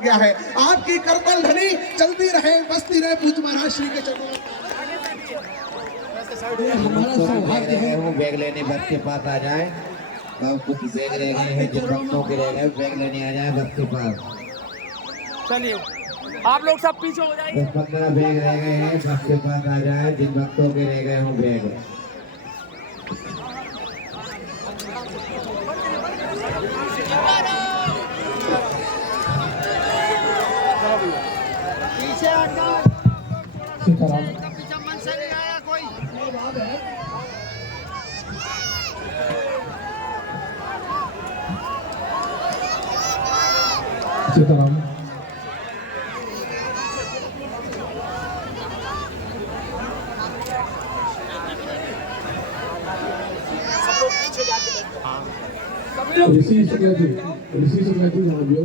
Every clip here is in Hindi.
गया है। आपकी करतल ध्वनि चलती रहे, बसती रहे पूज्य महाराज श्री के चरणों। हमारा सौभाग्य है वो बैग लेने बस के पास आ जाए। कुछ बैग रह गए हैं, जिन भक्तों के रह गए बैग लेने आ जाए बस के पास। चलिए आप लोग सब पीछे हो जाइए। 10-15 बैग रह गए हैं, बस के पास आ जाए जिन भक्तों के रह गए हों बैग। सीताराम सीताराम ऋषि शुक्ला जी वहाँ भी हो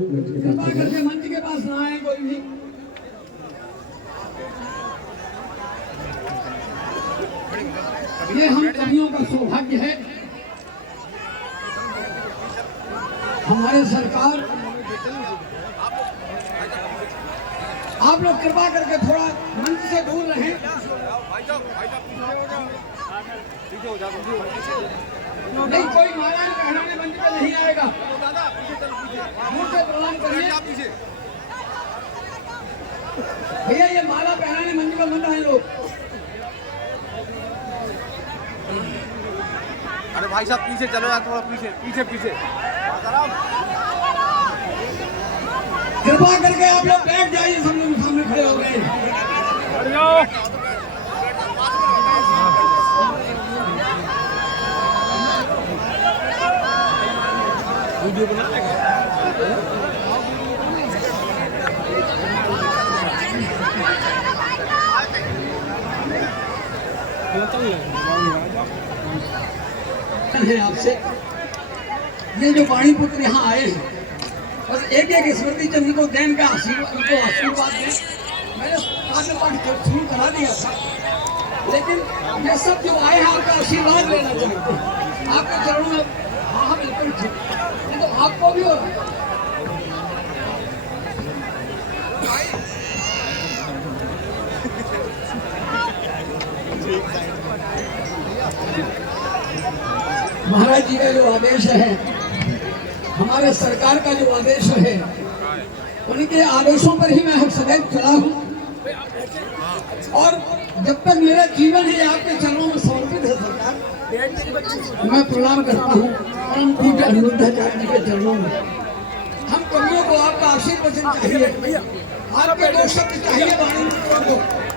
मंच के पास ना आए कोई भी। ये हम कवियों का सौभाग्य है। हमारे सरकार आप लोग कृपा करके थोड़ा मंच से दूर रहें। नहीं कोई माला पहनाने मंच पे नहीं आएगा। मुंह से प्रणाम करिए भैया, ये माला पहनाने मंच पे मत आए लोग। अरे भाई साहब पीछे चलो यार, थोड़ा पीछे पीछे पीछे। कृपा करके आप लोग बैठ जाइए, सब लोग सामने खड़े हो गए। वीडियो बना है आपसे। ये जो वाणी पुत्र यहाँ आए हैं, बस एक एक स्मृति चंद्र को देन का आशीर्वाद दें। मैंने पाठ शुरू करा दिया था, लेकिन ये सब जो आए हैं आपका आशीर्वाद लेना चाहते हैं। आपके चरणों में हाँ बिल्कुल ठीक, ये तो आपको भी हो रहा है। महाराज जी का जो आदेश है, हमारे सरकार का जो आदेश है, उनके आदेशों पर ही मैं सदैव चला हूँ। और जब तक मेरा जीवन ही आपके चरणों में समर्पित है सरकार, मैं प्रणाम करता हूँ परम पूज्य अनिरुद्धाचार्य जी के चरणों में। हम कवियों को आपका आशीर्वचन चाहिए, आपके दो शब्द चाहिए वाणी मित्रों को।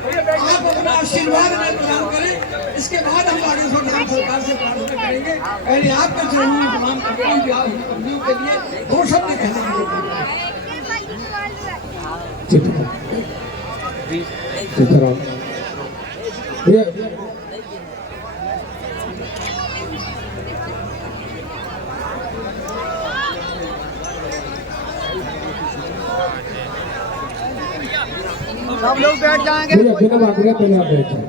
आप अपना आशीर्वाद में प्रदान करें, इसके बाद हम आगे सरकार से प्रार्थना करेंगे। पहले आपके चरणों में प्रणाम करता हूँ कि आप कवियों के लिए दो शब्द कहने के लिए। सीताराम सब लोग बैठ जाएंगे। बिना बात रहे पहले आप बैठ जाए।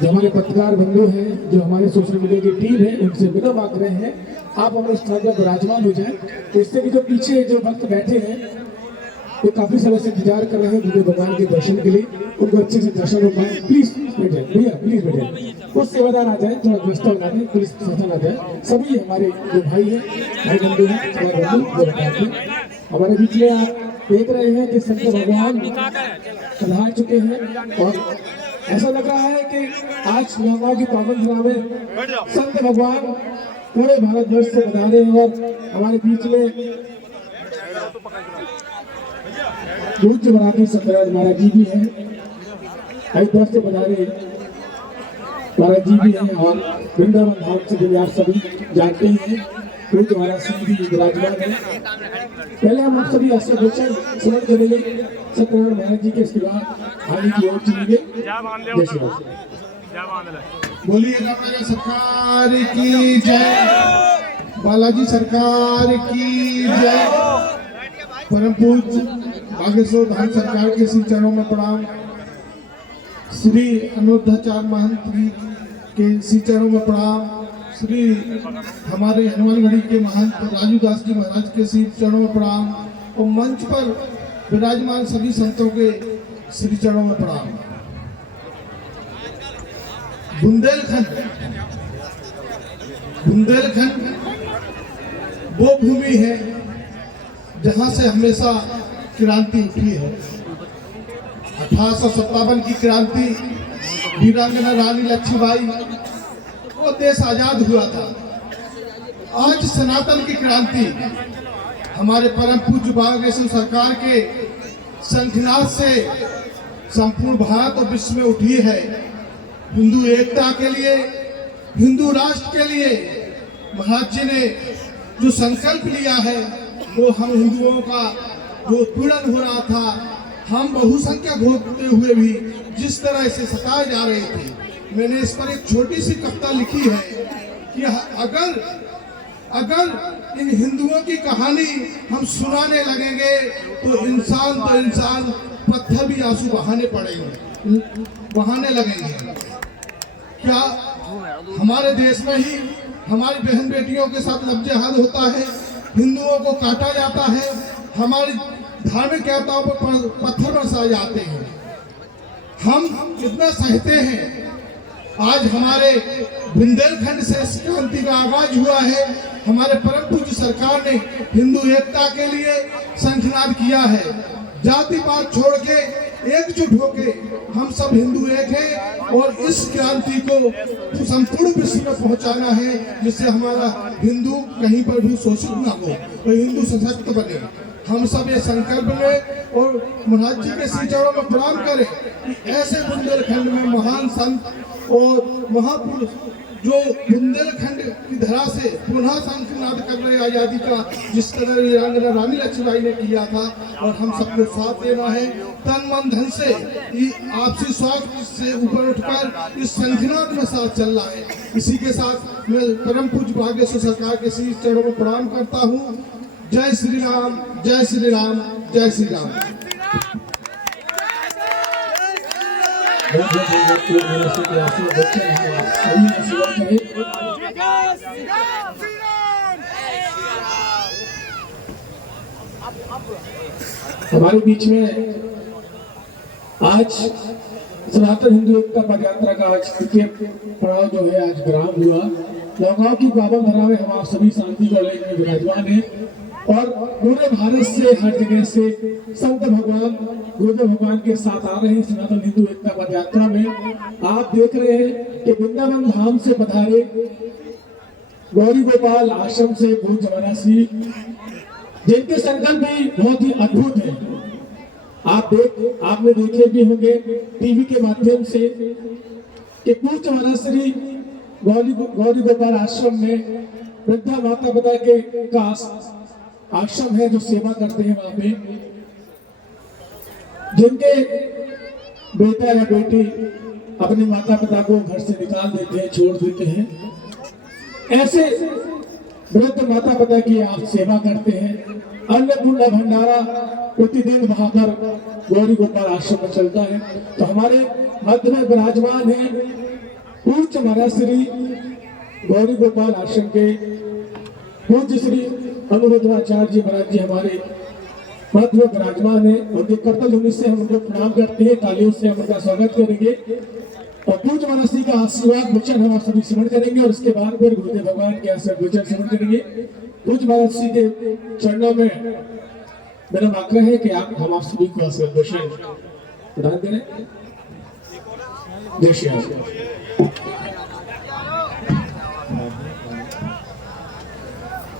जो हमारे पत्रकार बंधु हैं, जो हमारे सोशल मीडिया की टीम है, उनसे बिना बात रहे हैं आप हमारे स्थान पर विराजमान हो जाएं। तो इससे भी जो पीछे जो भक्त बैठे हैं वो काफी समय से इंतजार कर रहे हैं गुरु भगवान के दर्शन के लिए, उनको अच्छे से दर्शन हो पाए। प्लीज बैठे भैया, प्लीज बैठे। कुछ सेवादार आ जाए, थोड़ा व्यवस्था बना दें, पुलिस प्रशासन आ जाए। सभी हमारे जो भाई हैं, भाई बंधु हैं, हमारे बीच में आप देख रहे हैं कि संत भगवान पधार चुके हैं। और ऐसा लग रहा है कि आज नवमा की पावन धरा में संत भगवान पूरे भारतवर्ष से पधारे हैं। और हमारे बीच में पूज्य मराठी संप्रदाय महाराज जी भी हैं, हरिद्वार से पधारे महाराज जी भी हैं। और वृंदावन धाम से भी आप सभी जानते हैं पूज्य महाराज सिंह जी विराजमान है। पहले हम सभी ऐसे वचन सुन के लिए सत्यनारायण महाराज जी के आशीर्वाद आगे की ओर चलेंगे। जय श्री राम। बोलिए रामनगर सरकार की जय, बालाजी सरकार की जय। परम पूज्य बागेश्वर धाम सरकार के श्री चरणों में प्रणाम। श्री अनिरुद्धाचार्य महंत जी के श्री चरणों में प्रणाम। श्री हमारे हनुमानगढ़ी के महंत राजू दास जी महाराज के श्री चरणों में प्रणाम। और मंच पर विराजमान सभी संतों के श्री चरणों में प्रणाम। बुंदेलखंड वो भूमि है जहां से हमेशा क्रांति उठी है। 1857 की क्रांति, वीरांगना रानी लक्ष्मीबाई, वो देश आजाद हुआ था। आज सनातन की क्रांति हमारे परम पूज्य बागेश्वर सरकार के शंखनाद से संपूर्ण भारत और विश्व में उठी है। हिंदू एकता के लिए, हिंदू राष्ट्र के लिए महाराज जी ने जो संकल्प लिया है, वो हम हिंदुओं का जो पीड़न हो रहा था, हम बहुसंख्यक होते हुए भी जिस तरह से सताए जा रहे थे, मैंने इस पर एक छोटी सी कविता लिखी है कि अगर इन हिंदुओं की कहानी हम सुनाने लगेंगे तो इंसान पत्थर भी आंसू बहाने लगेंगे। क्या हमारे देश में ही हमारी बहन बेटियों के साथ लफ्ज़-ए-हाल होता है, हिंदुओं को काटा जाता है, हमारी धार्मिक देवताओं पर पत्थर बरसाए जाते हैं, हम कितना सहते हैं। आज हमारे बुंदेलखंड से इस क्रांति का आगाज हुआ है। हमारे परम पूज्य सरकार ने हिंदू एकता के लिए शंखनाद किया है। जाति पात छोड़ के एकजुट होके हम सब हिंदू एक हैं और इस क्रांति को संपूर्ण विश्व में पहुंचाना है, जिससे हमारा हिंदू कहीं पर भी शोषित ना हो और हिंदू सशक्त बने। हम सब ये संकल्प लें और महाराज जी के श्री चरणों में प्रणाम करें कि ऐसे बुंदेलखंड में महान संत और महापुरुष जो बुंदेलखंड की धरा से पुनः शंखनाद कर रहे आजादी का, जिस तरह वीरांगना रानी लक्ष्मीबाई ने किया था, और हम सबको साथ देना है तन मन धन से, आपसी स्वार्थ से ऊपर उठकर इस शंखनाद में साथ चलना है। इसी के साथ मैं परम पूज्य बागेश्वर सरकार के श्री चरणों में प्रणाम करता हूँ। जय श्री राम, जय श्री राम, जय श्री राम। हमारे बीच में आज सनातन हिंदू एकता पद यात्रा का आज तृतीय पड़ाव जो है आज विराम हुआ। नौगांव की पावन धरा में हम आप सभी शांति को लेकर विराजमान हैं और पूरे भारत से हर जगह से संत भगवान गुरुदेव भगवान के साथ आ रहे हैं सनातन हिंदू एकता पद यात्रा में। आप देख रहे हैं कि वृंदावन धाम से पधारे गौरी गोपाल आश्रम से पूज्य महाराज श्री, जिनके संकल्प भी बहुत ही अद्भुत है। आपने देखे भी होंगे टीवी के माध्यम से कि पूज्य महाराज श्री गौरी गोपाल आश्रम में वृद्धा माता पिता का आश्रम है, जो सेवा करते हैं वहां पे, जिनके बेटा या बेटी अपने माता पिता को घर से निकाल देते हैं, छोड़ देते हैं, ऐसे वृद्ध माता पिता की आप सेवा करते हैं। अन्नपूर्णा भंडारा प्रतिदिन वहां पर गौरी गोपाल आश्रम में चलता है। तो हमारे मध्य में विराजमान है पूज्य महाराज श्री गौरी गोपाल आश्रम के पूज्य श्री अनुरुद्धाचार्य जी महाराज जी हमारे मध्य में विराजमान है। उनके करतल ध्वनि से हम उनको प्रणाम करते हैं, तालियों से हम उनका स्वागत करेंगे और पूज्य महाराज श्री का आशीर्वाद वचन हम सभी स्मरण करेंगे और उसके बाद फिर गुरुदेव भगवान के आशीर्वाद वचन स्मरण करेंगे। पूज्य महाराज श्री के चरणों में मेरा आग्रह है कि हम आप सभी को आशीर्वाद वचन प्रदान करें। जय श्री राम।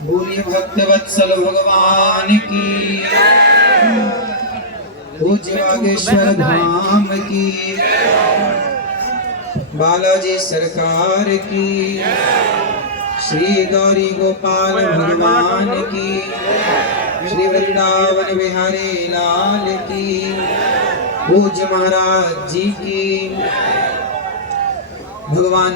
बोलिए भक्तवत्सल भगवान की, पूज्य बागेश्वर धाम की, बालाजी सरकार की, श्री गौरी गोपाल भगवान की, श्री वृंदावन बिहारी लाल की, पूज्य महाराज जी की। भगवान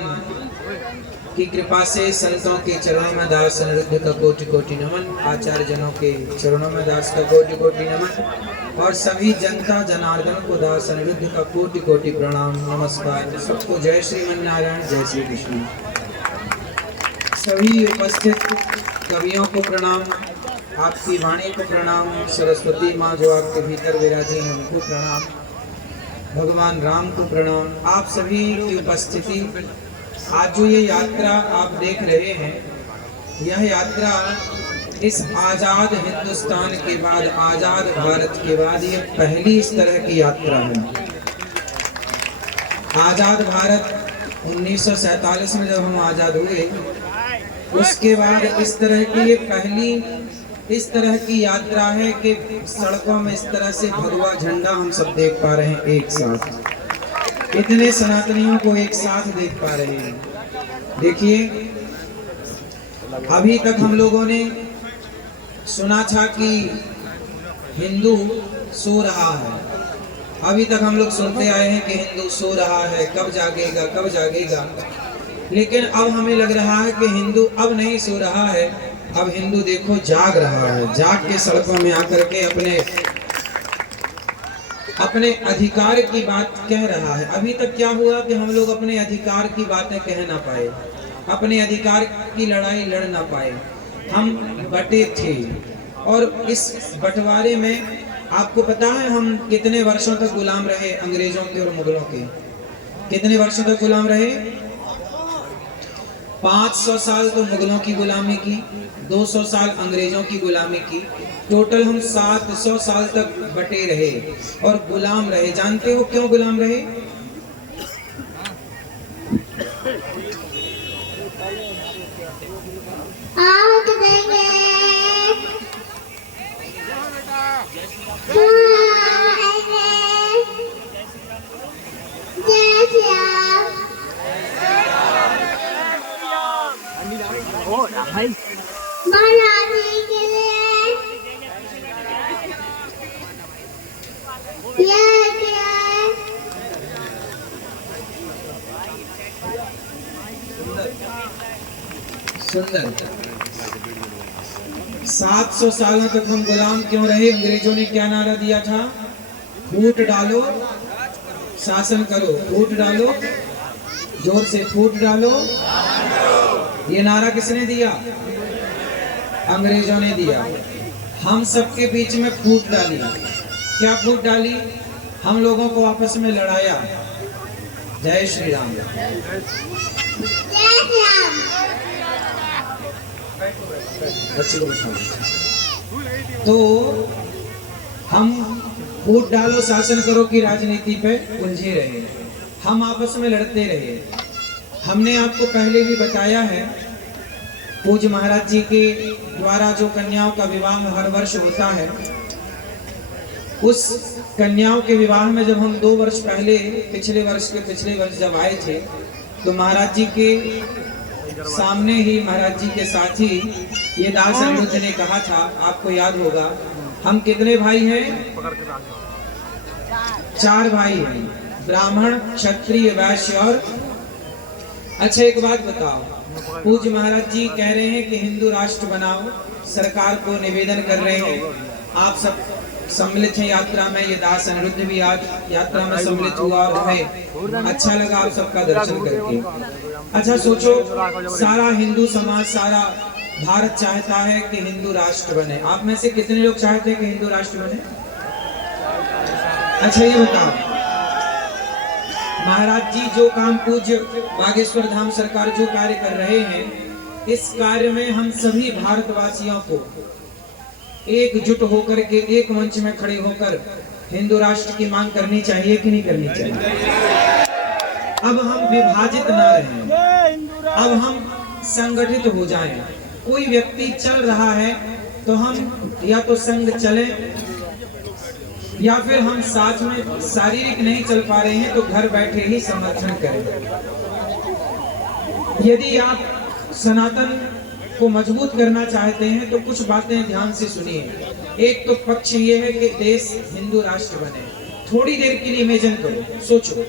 की कृपा से संतों के चरणों में दास अनिरुद्ध का कोटि कोटि नमन, आचार्य जनों के चरणों में दास का कोटि कोटि नमन और सभी जनता जनार्दन को दास अनिरुद्ध का कोटि कोटि प्रणाम नमस्कार। सबको जय श्रीमन नारायण, जय श्री कृष्ण। सभी उपस्थित कवियों को प्रणाम, आपकी वाणी को प्रणाम, सरस्वती माँ जो आपके भीतर विराजी हैं उनको प्रणाम, भगवान राम को प्रणाम, आप सभी की उपस्थिति। आज जो ये यात्रा आप देख रहे हैं, यह यात्रा इस आज़ाद हिंदुस्तान के बाद, आज़ाद भारत के बाद ये पहली इस तरह की यात्रा है। आज़ाद भारत 1947 में जब हम आज़ाद हुए, उसके बाद इस तरह की ये पहली इस तरह की यात्रा है कि सड़कों में इस तरह से भगवा झंडा हम सब देख पा रहे हैं एक साथ, इतने सनातनियों को एक साथ देख पा रहे हैं। देखिए, अभी तक हम लोगों ने सुना था कि हिंदू सो रहा है, अभी तक हम लोग सुनते आए हैं कि हिंदू सो रहा है, कब जागेगा कब जागेगा। लेकिन अब हमें लग रहा है कि हिंदू अब नहीं सो रहा है, अब हिंदू देखो जाग रहा है, जाग के सड़कों में आकर के अपने अधिकार की बात कह रहा है। अभी तक क्या हुआ कि हम लोग अपने अधिकार की बातें कह ना पाए, अपने अधिकार की लड़ाई लड़ ना पाए, हम बटे थे। और इस बंटवारे में आपको पता है हम कितने वर्षों तक गुलाम रहे अंग्रेजों के और मुगलों के? कितने वर्षों तक गुलाम रहे? 500 साल तो मुगलों की गुलामी की, 200 साल अंग्रेजों की गुलामी की, टोटल हम 700 साल तक बटे रहे और गुलाम रहे। जानते हो क्यों गुलाम रहे? सुंदर। 700 सालों तक हम गुलाम क्यों रहे? अंग्रेजों ने क्या नारा दिया था? फूट डालो शासन करो, फूट डालो, जोर से फूट डालो। ये नारा किसने दिया? अंग्रेजों ने दिया। हम सबके बीच में फूट डाली। क्या फूट डाली? हम लोगों को आपस में लड़ाया। जय श्री राम। बच्चे को बैठा। तो हम फूट डालो शासन करो की राजनीति पे उलझे रहे, हम आपस में लड़ते रहे। हमने आपको पहले भी बताया है, पूज्य महाराज जी के द्वारा जो कन्याओं का विवाह हर वर्ष होता है, उस कन्याओं के विवाह में जब हम 2 वर्ष पहले पिछले वर्ष जब आए थे, तो महाराज जी के सामने ही, महाराज जी के साथ ही ये दास अनिरुद्ध ने कहा था, आपको याद होगा, हम कितने भाई हैं? 4 भाई हैं, ब्राह्मण, क्षत्रिय, वैश्य और। अच्छा एक बात बताओ, पूज्य महाराज जी कह रहे हैं कि हिंदू राष्ट्र बनाओ, सरकार को निवेदन कर रहे हैं, आप सब सम्मिलित हैं यात्रा में। ये दास अनिरुद्ध भी आज यात्रा में सम्मिलित हुआ और हमें अच्छा लगा आप सबका दर्शन करके। अच्छा सोचो, सारा हिंदू समाज, सारा भारत चाहता है कि हिंदू राष्ट्र बने। आप में से कितने लोग चाहते हैं कि हिंदू राष्ट्र बने? अच्छा ये बताओ, महाराज जी जो काम पूज्य बागेश्वर धाम सरकार जो कार्य कर रहे हैं, इस कार्य में हम सभी भारतवासियों को एकजुट होकर के एक मंच में खड़े होकर हिंदू राष्ट्र की मांग करनी चाहिए कि नहीं करनी चाहिए? अब हम विभाजित ना रहें, अब हम संगठित हो जाएं। कोई व्यक्ति चल रहा है तो हम या तो संग चलें, या फिर हम साथ में शारीरिक नहीं चल पा रहे हैं तो घर बैठे ही समर्थन करें। यदि आप सनातन को मजबूत करना चाहते हैं तो कुछ बातें ध्यान से सुनिए। एक तो पक्ष ये है कि देश हिंदू राष्ट्र बने। थोड़ी देर के लिए इमेजिन करो, सोचो,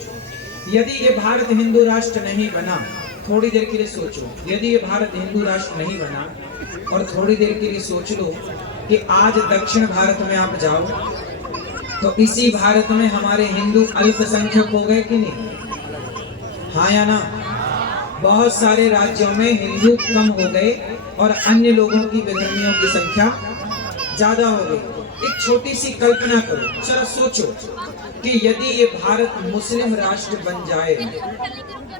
यदि ये भारत हिंदू राष्ट्र नहीं बना, थोड़ी देर के लिए सोचो, यदि ये भारत हिंदू राष्ट्र नहीं बना, और थोड़ी देर के लिए सोच लो कि आज दक्षिण भारत में आप जाओ तो इसी भारत में हमारे हिंदू अल्पसंख्यक हो गए कि नहीं? हाँ या ना? बहुत सारे राज्यों में हिंदू कम हो गए और अन्य लोगों की, विधर्मियों की संख्या ज्यादा हो गई। एक छोटी सी कल्पना करो, जरा सोचो कि यदि ये भारत मुस्लिम राष्ट्र बन जाए,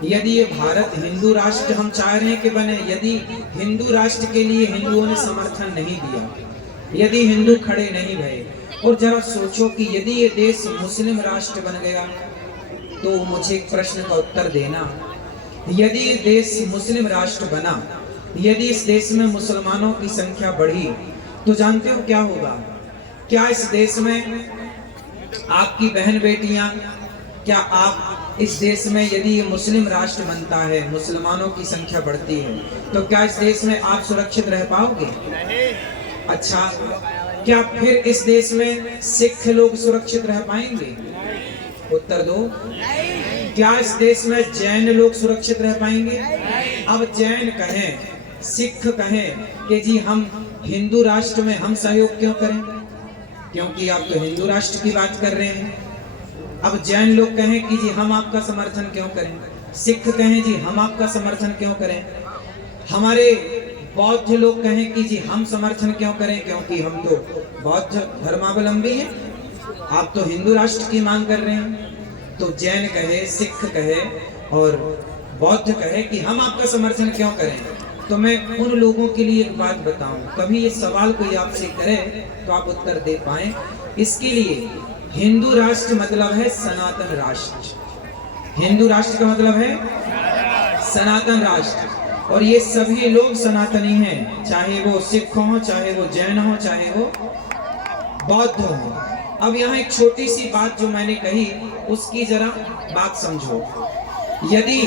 यदि ये भारत हिंदू राष्ट्र हम चाह रहे हैं कि बने, यदि हिंदू राष्ट्र के लिए हिंदुओं ने समर्थन नहीं दिया, यदि हिंदू खड़े नहीं भये, और जरा सोचो कि यदि ये देश मुस्लिम राष्ट्र बन गया, तो मुझे एक प्रश्न का उत्तर देना। यदि ये देश मुस्लिम राष्ट्र बना, यदि इस देश में मुसलमानों की संख्या बढ़ी, तो जानते हो क्या होगा? क्या इस देश में आपकी बहन बेटियां, क्या आप इस देश में यदि ये मुस्लिम राष्ट्र बनता है, मुसलमानों की संख्या बढ़ती है, तो क्या इस देश में आप सुरक्षित रह पाओगे? अच्छा, क्या फिर इस देश में सिख लोग सुरक्षित रह पाएंगे? उत्तर दो। क्या इस देश में जैन लोग सुरक्षित रह पाएंगे? अब जैन कहें, सिख कहें कि जी हम हिंदू राष्ट्र में हम सहयोग क्यों करें, क्योंकि आप तो हिंदू राष्ट्र की बात कर रहे हैं। अब जैन लोग कहें कि जी हम आपका समर्थन क्यों करें, सिख कहें जी हम आपका समर्थन क्यों करें, हमारे बौद्ध लोग कहें कि जी हम समर्थन क्यों करें, क्योंकि हम तो बौद्ध धर्मावलंबी हैं, आप तो हिंदू राष्ट्र की मांग कर रहे हैं। तो जैन कहे, सिख कहे और बौद्ध कहे कि हम आपका समर्थन क्यों करें। तो मैं उन लोगों के लिए एक बात बताऊं, कभी ये सवाल कोई आपसे करे तो आप उत्तर दे पाएं। इसके लिए हिंदू राष्ट्र मतलब है सनातन राष्ट्र। हिंदू राष्ट्र का मतलब है सनातन राष्ट्र, और ये सभी लोग सनातनी हैं, चाहे वो सिख हो, चाहे वो जैन हो, चाहे वो बौद्ध हो। अब यहाँ एक छोटी सी बात जो मैंने कही, उसकी जरा बात समझो। यदि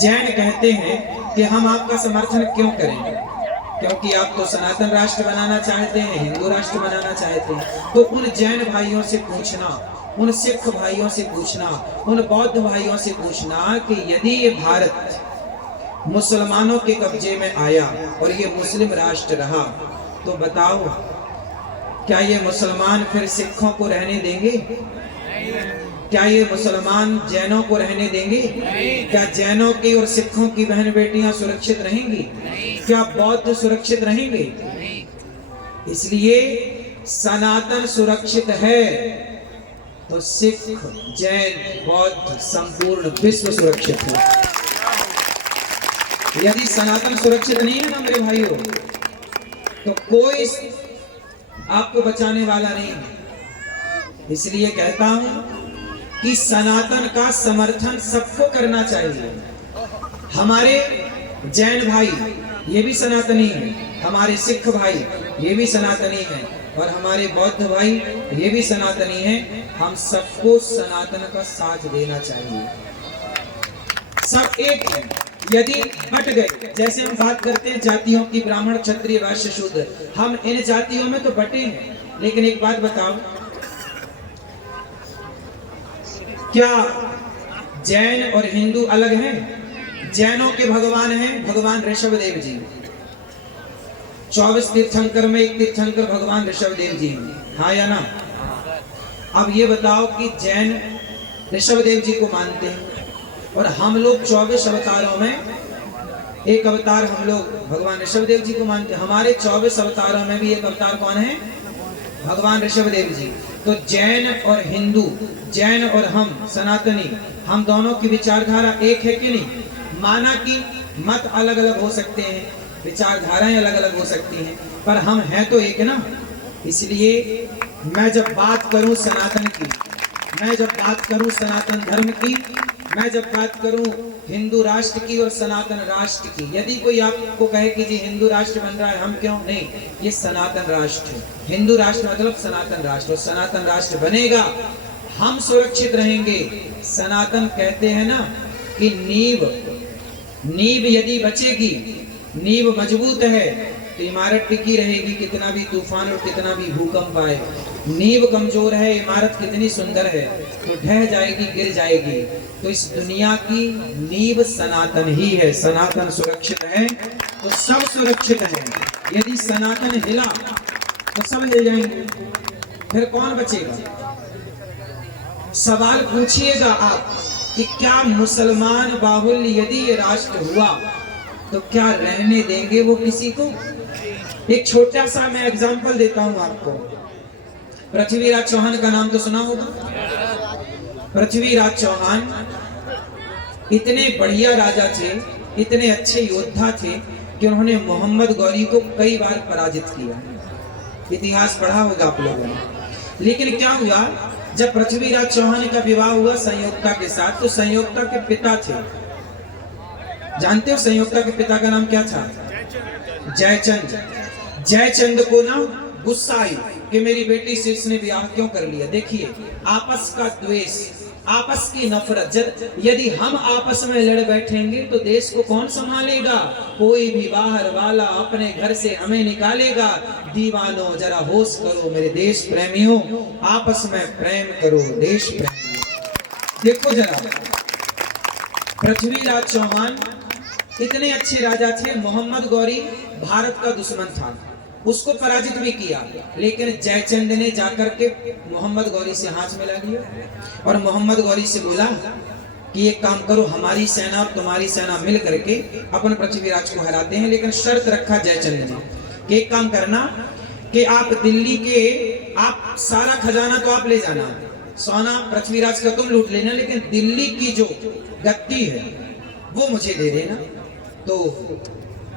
जैन कहते हैं कि हम आपका समर्थन क्यों करेंगे, क्योंकि आप तो सनातन राष्ट्र बनाना चाहते हैं, हिंदू राष्ट्र बनाना चाहते हैं, तो उन जैन भाइयों से पूछना, उन सिख भाइयों से पूछना, उन बौद्ध भाइयों से पूछना कि यदि ये भारत मुसलमानों के कब्जे में आया और ये मुस्लिम राष्ट्र रहा, तो बताओ क्या ये मुसलमान फिर सिखों को रहने देंगे? क्या ये मुसलमान जैनों को रहने देंगे? क्या जैनों की और सिखों की बहन बेटियां सुरक्षित रहेंगी? क्या बौद्ध सुरक्षित रहेंगे? इसलिए सनातन सुरक्षित है तो सिख, जैन, बौद्ध, संपूर्ण विश्व सुरक्षित है। यदि सनातन सुरक्षित नहीं है ना मेरे भाइयों, तो कोई आपको बचाने वाला नहीं है। इसलिए कहता हूं कि सनातन का समर्थन सबको करना चाहिए। हमारे जैन भाई ये भी सनातनी हैं, हमारे सिख भाई ये भी सनातनी हैं, और हमारे बौद्ध भाई ये भी सनातनी हैं। हम सबको सनातन का साथ देना चाहिए। सब एक है। यदि बट गए, जैसे हम बात करते हैं जातियों की, ब्राह्मण, क्षत्रिय, वैश्य, शूद्र, हम इन जातियों में तो बटे हैं, लेकिन एक बात बताओ, क्या जैन और हिंदू अलग हैं? जैनों के भगवान हैं भगवान ऋषभदेव जी। 24 तीर्थंकर में एक तीर्थंकर भगवान ऋषभदेव जी, हाँ या ना? अब ये बताओ कि जैन ऋषभदेव जी को मानते हैं, और हम लोग 24 अवतारों में एक अवतार हम लोग भगवान ऋषभदेव जी को मानते हैं। हमारे 24 अवतारों में भी एक अवतार कौन है? भगवान ऋषभदेव जी। तो जैन और हिंदू, जैन और हम सनातनी, हम दोनों की विचारधारा एक है कि नहीं? माना कि मत अलग अलग हो सकते हैं, विचारधाराएं अलग अलग हो सकती हैं, पर हम हैं तो एक ना। इसलिए मैं जब बात करूं सनातन की, मैं जब बात करूं सनातन धर्म की, मैं जब बात करूं हिंदू राष्ट्र की और सनातन राष्ट्र की, यदि कोई आपको कहे कि जी हिंदू राष्ट्र बन रहा है, हम क्यों नहीं, ये सनातन राष्ट्र है। हिंदू राष्ट्र मतलब सनातन राष्ट्र, और सनातन राष्ट्र बनेगा, हम सुरक्षित रहेंगे। सनातन कहते हैं ना कि नींव यदि बचेगी, नींव मजबूत है तो इमारत टिकी रहेगी, कितना भी तूफान और कितना भी भूकंप आए। नींव कमजोर है, इमारत कितनी सुंदर है तो ढह जाएगी, गिर जाएगी। तो इस दुनिया की नींव सनातन ही है। सनातन सुरक्षित है तो सब सुरक्षित है। यदि सनातन हिला तो सब हिल जाएंगे, फिर कौन बचेगा? सवाल पूछिएगा आप कि क्या मुसलमान बाहुल्य यदि ये राष्ट्र हुआ तो क्या रहने देंगे वो किसी को? एक छोटा सा मैं एग्जांपल देता हूं आपको। पृथ्वीराज चौहान का नाम तो सुना होगा। पृथ्वीराज चौहान इतने बढ़िया राजा थे, इतने अच्छे योद्धा थे कि उन्होंने मोहम्मद गौरी को कई बार पराजित किया। इतिहास पढ़ा होगा आप लोगों ने। लेकिन क्या हुआ, जब पृथ्वीराज चौहान का विवाह हुआ संयोक्ता के साथ, तो संयोक्ता के पिता थे, जानते हो संयोक्ता के पिता का नाम क्या था? जयचंद। जयचंद को ना गुस्सा आई कि मेरी बेटी से इसने ब्याह क्यों कर लिया। देखिए आपस का द्वेष, आपस की नफरत, यदि हम आपस में लड़ बैठेंगे तो देश को कौन संभालेगा? कोई भी बाहर वाला अपने घर से हमें निकालेगा। दीवानों जरा होश करो मेरे देश प्रेमियों, आपस में प्रेम करो देश प्रेमियों। देखो जरा, पृथ्वीराज चौहान इतने अच्छे राजा थे, मोहम्मद गौरी भारत का दुश्मन था, उसको पराजित भी किया। लेकिन जयचंद ने जाकर के मोहम्मद गौरी से हाथ मिला लिया और मोहम्मद गौरी से बोला कि एक काम करो, हमारी सेना और तुम्हारी सेना मिल करके अपन पृथ्वीराज को हराते हैं। लेकिन शर्त रखा जयचंद ने कि एक काम करना कि आप दिल्ली के, आप सारा खजाना तो आप ले जाना, सोना पृथ्वीराज का तुम लूट लेना, लेकिन दिल्ली की जो गद्दी है वो मुझे दे देना। तो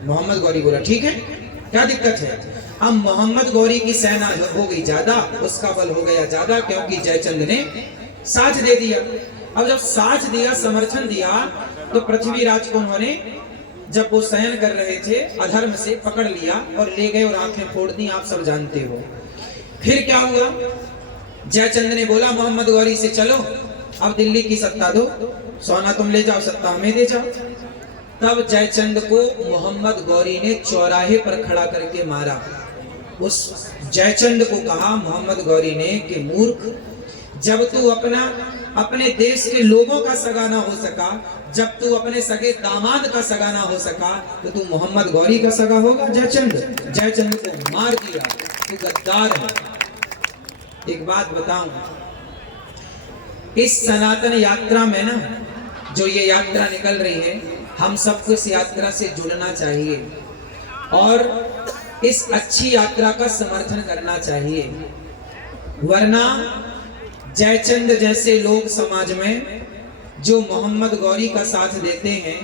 मोहम्मद गौरी बोला ठीक है, क्या दिक्कत है। अब मोहम्मद गौरी की सेना हो गई ज्यादा, उसका बल हो गया ज्यादा, क्योंकि जयचंद ने साथ दे दिया। अब जब साथ दिया, समर्थन दिया, तो पृथ्वीराज को उन्होंने, जब वो शयन कर रहे थे, अधर्म से पकड़ लिया और ले गए और आंखें फोड़ दी, आप सब जानते हो। फिर क्या हुआ, जयचंद ने बोला मोहम्मद गौरी से चलो अब दिल्ली की सत्ता दो, सोना तुम ले जाओ, सत्ता हमें दे जाओ। तब जयचंद को मोहम्मद गौरी ने चौराहे पर खड़ा करके मारा। उस जयचंद को कहा मोहम्मद गौरी ने कि मूर्ख, जब तू अपने देश के लोगों का सगा ना हो सका, जब तू अपने सगे दामाद का सगा ना हो सका, तो तू मोहम्मद गौरी का सगा होगा। जयचंद को मार दिया, तू गद्दार है। एक बात बताऊं, इस सनातन यात्रा में ना, जो ये यात्रा निकल रही है, हम सबको इस यात्रा से जुड़ना चाहिए और इस अच्छी यात्रा का समर्थन करना चाहिए। वरना जयचंद जैसे लोग समाज में जो मोहम्मद गौरी का साथ देते हैं,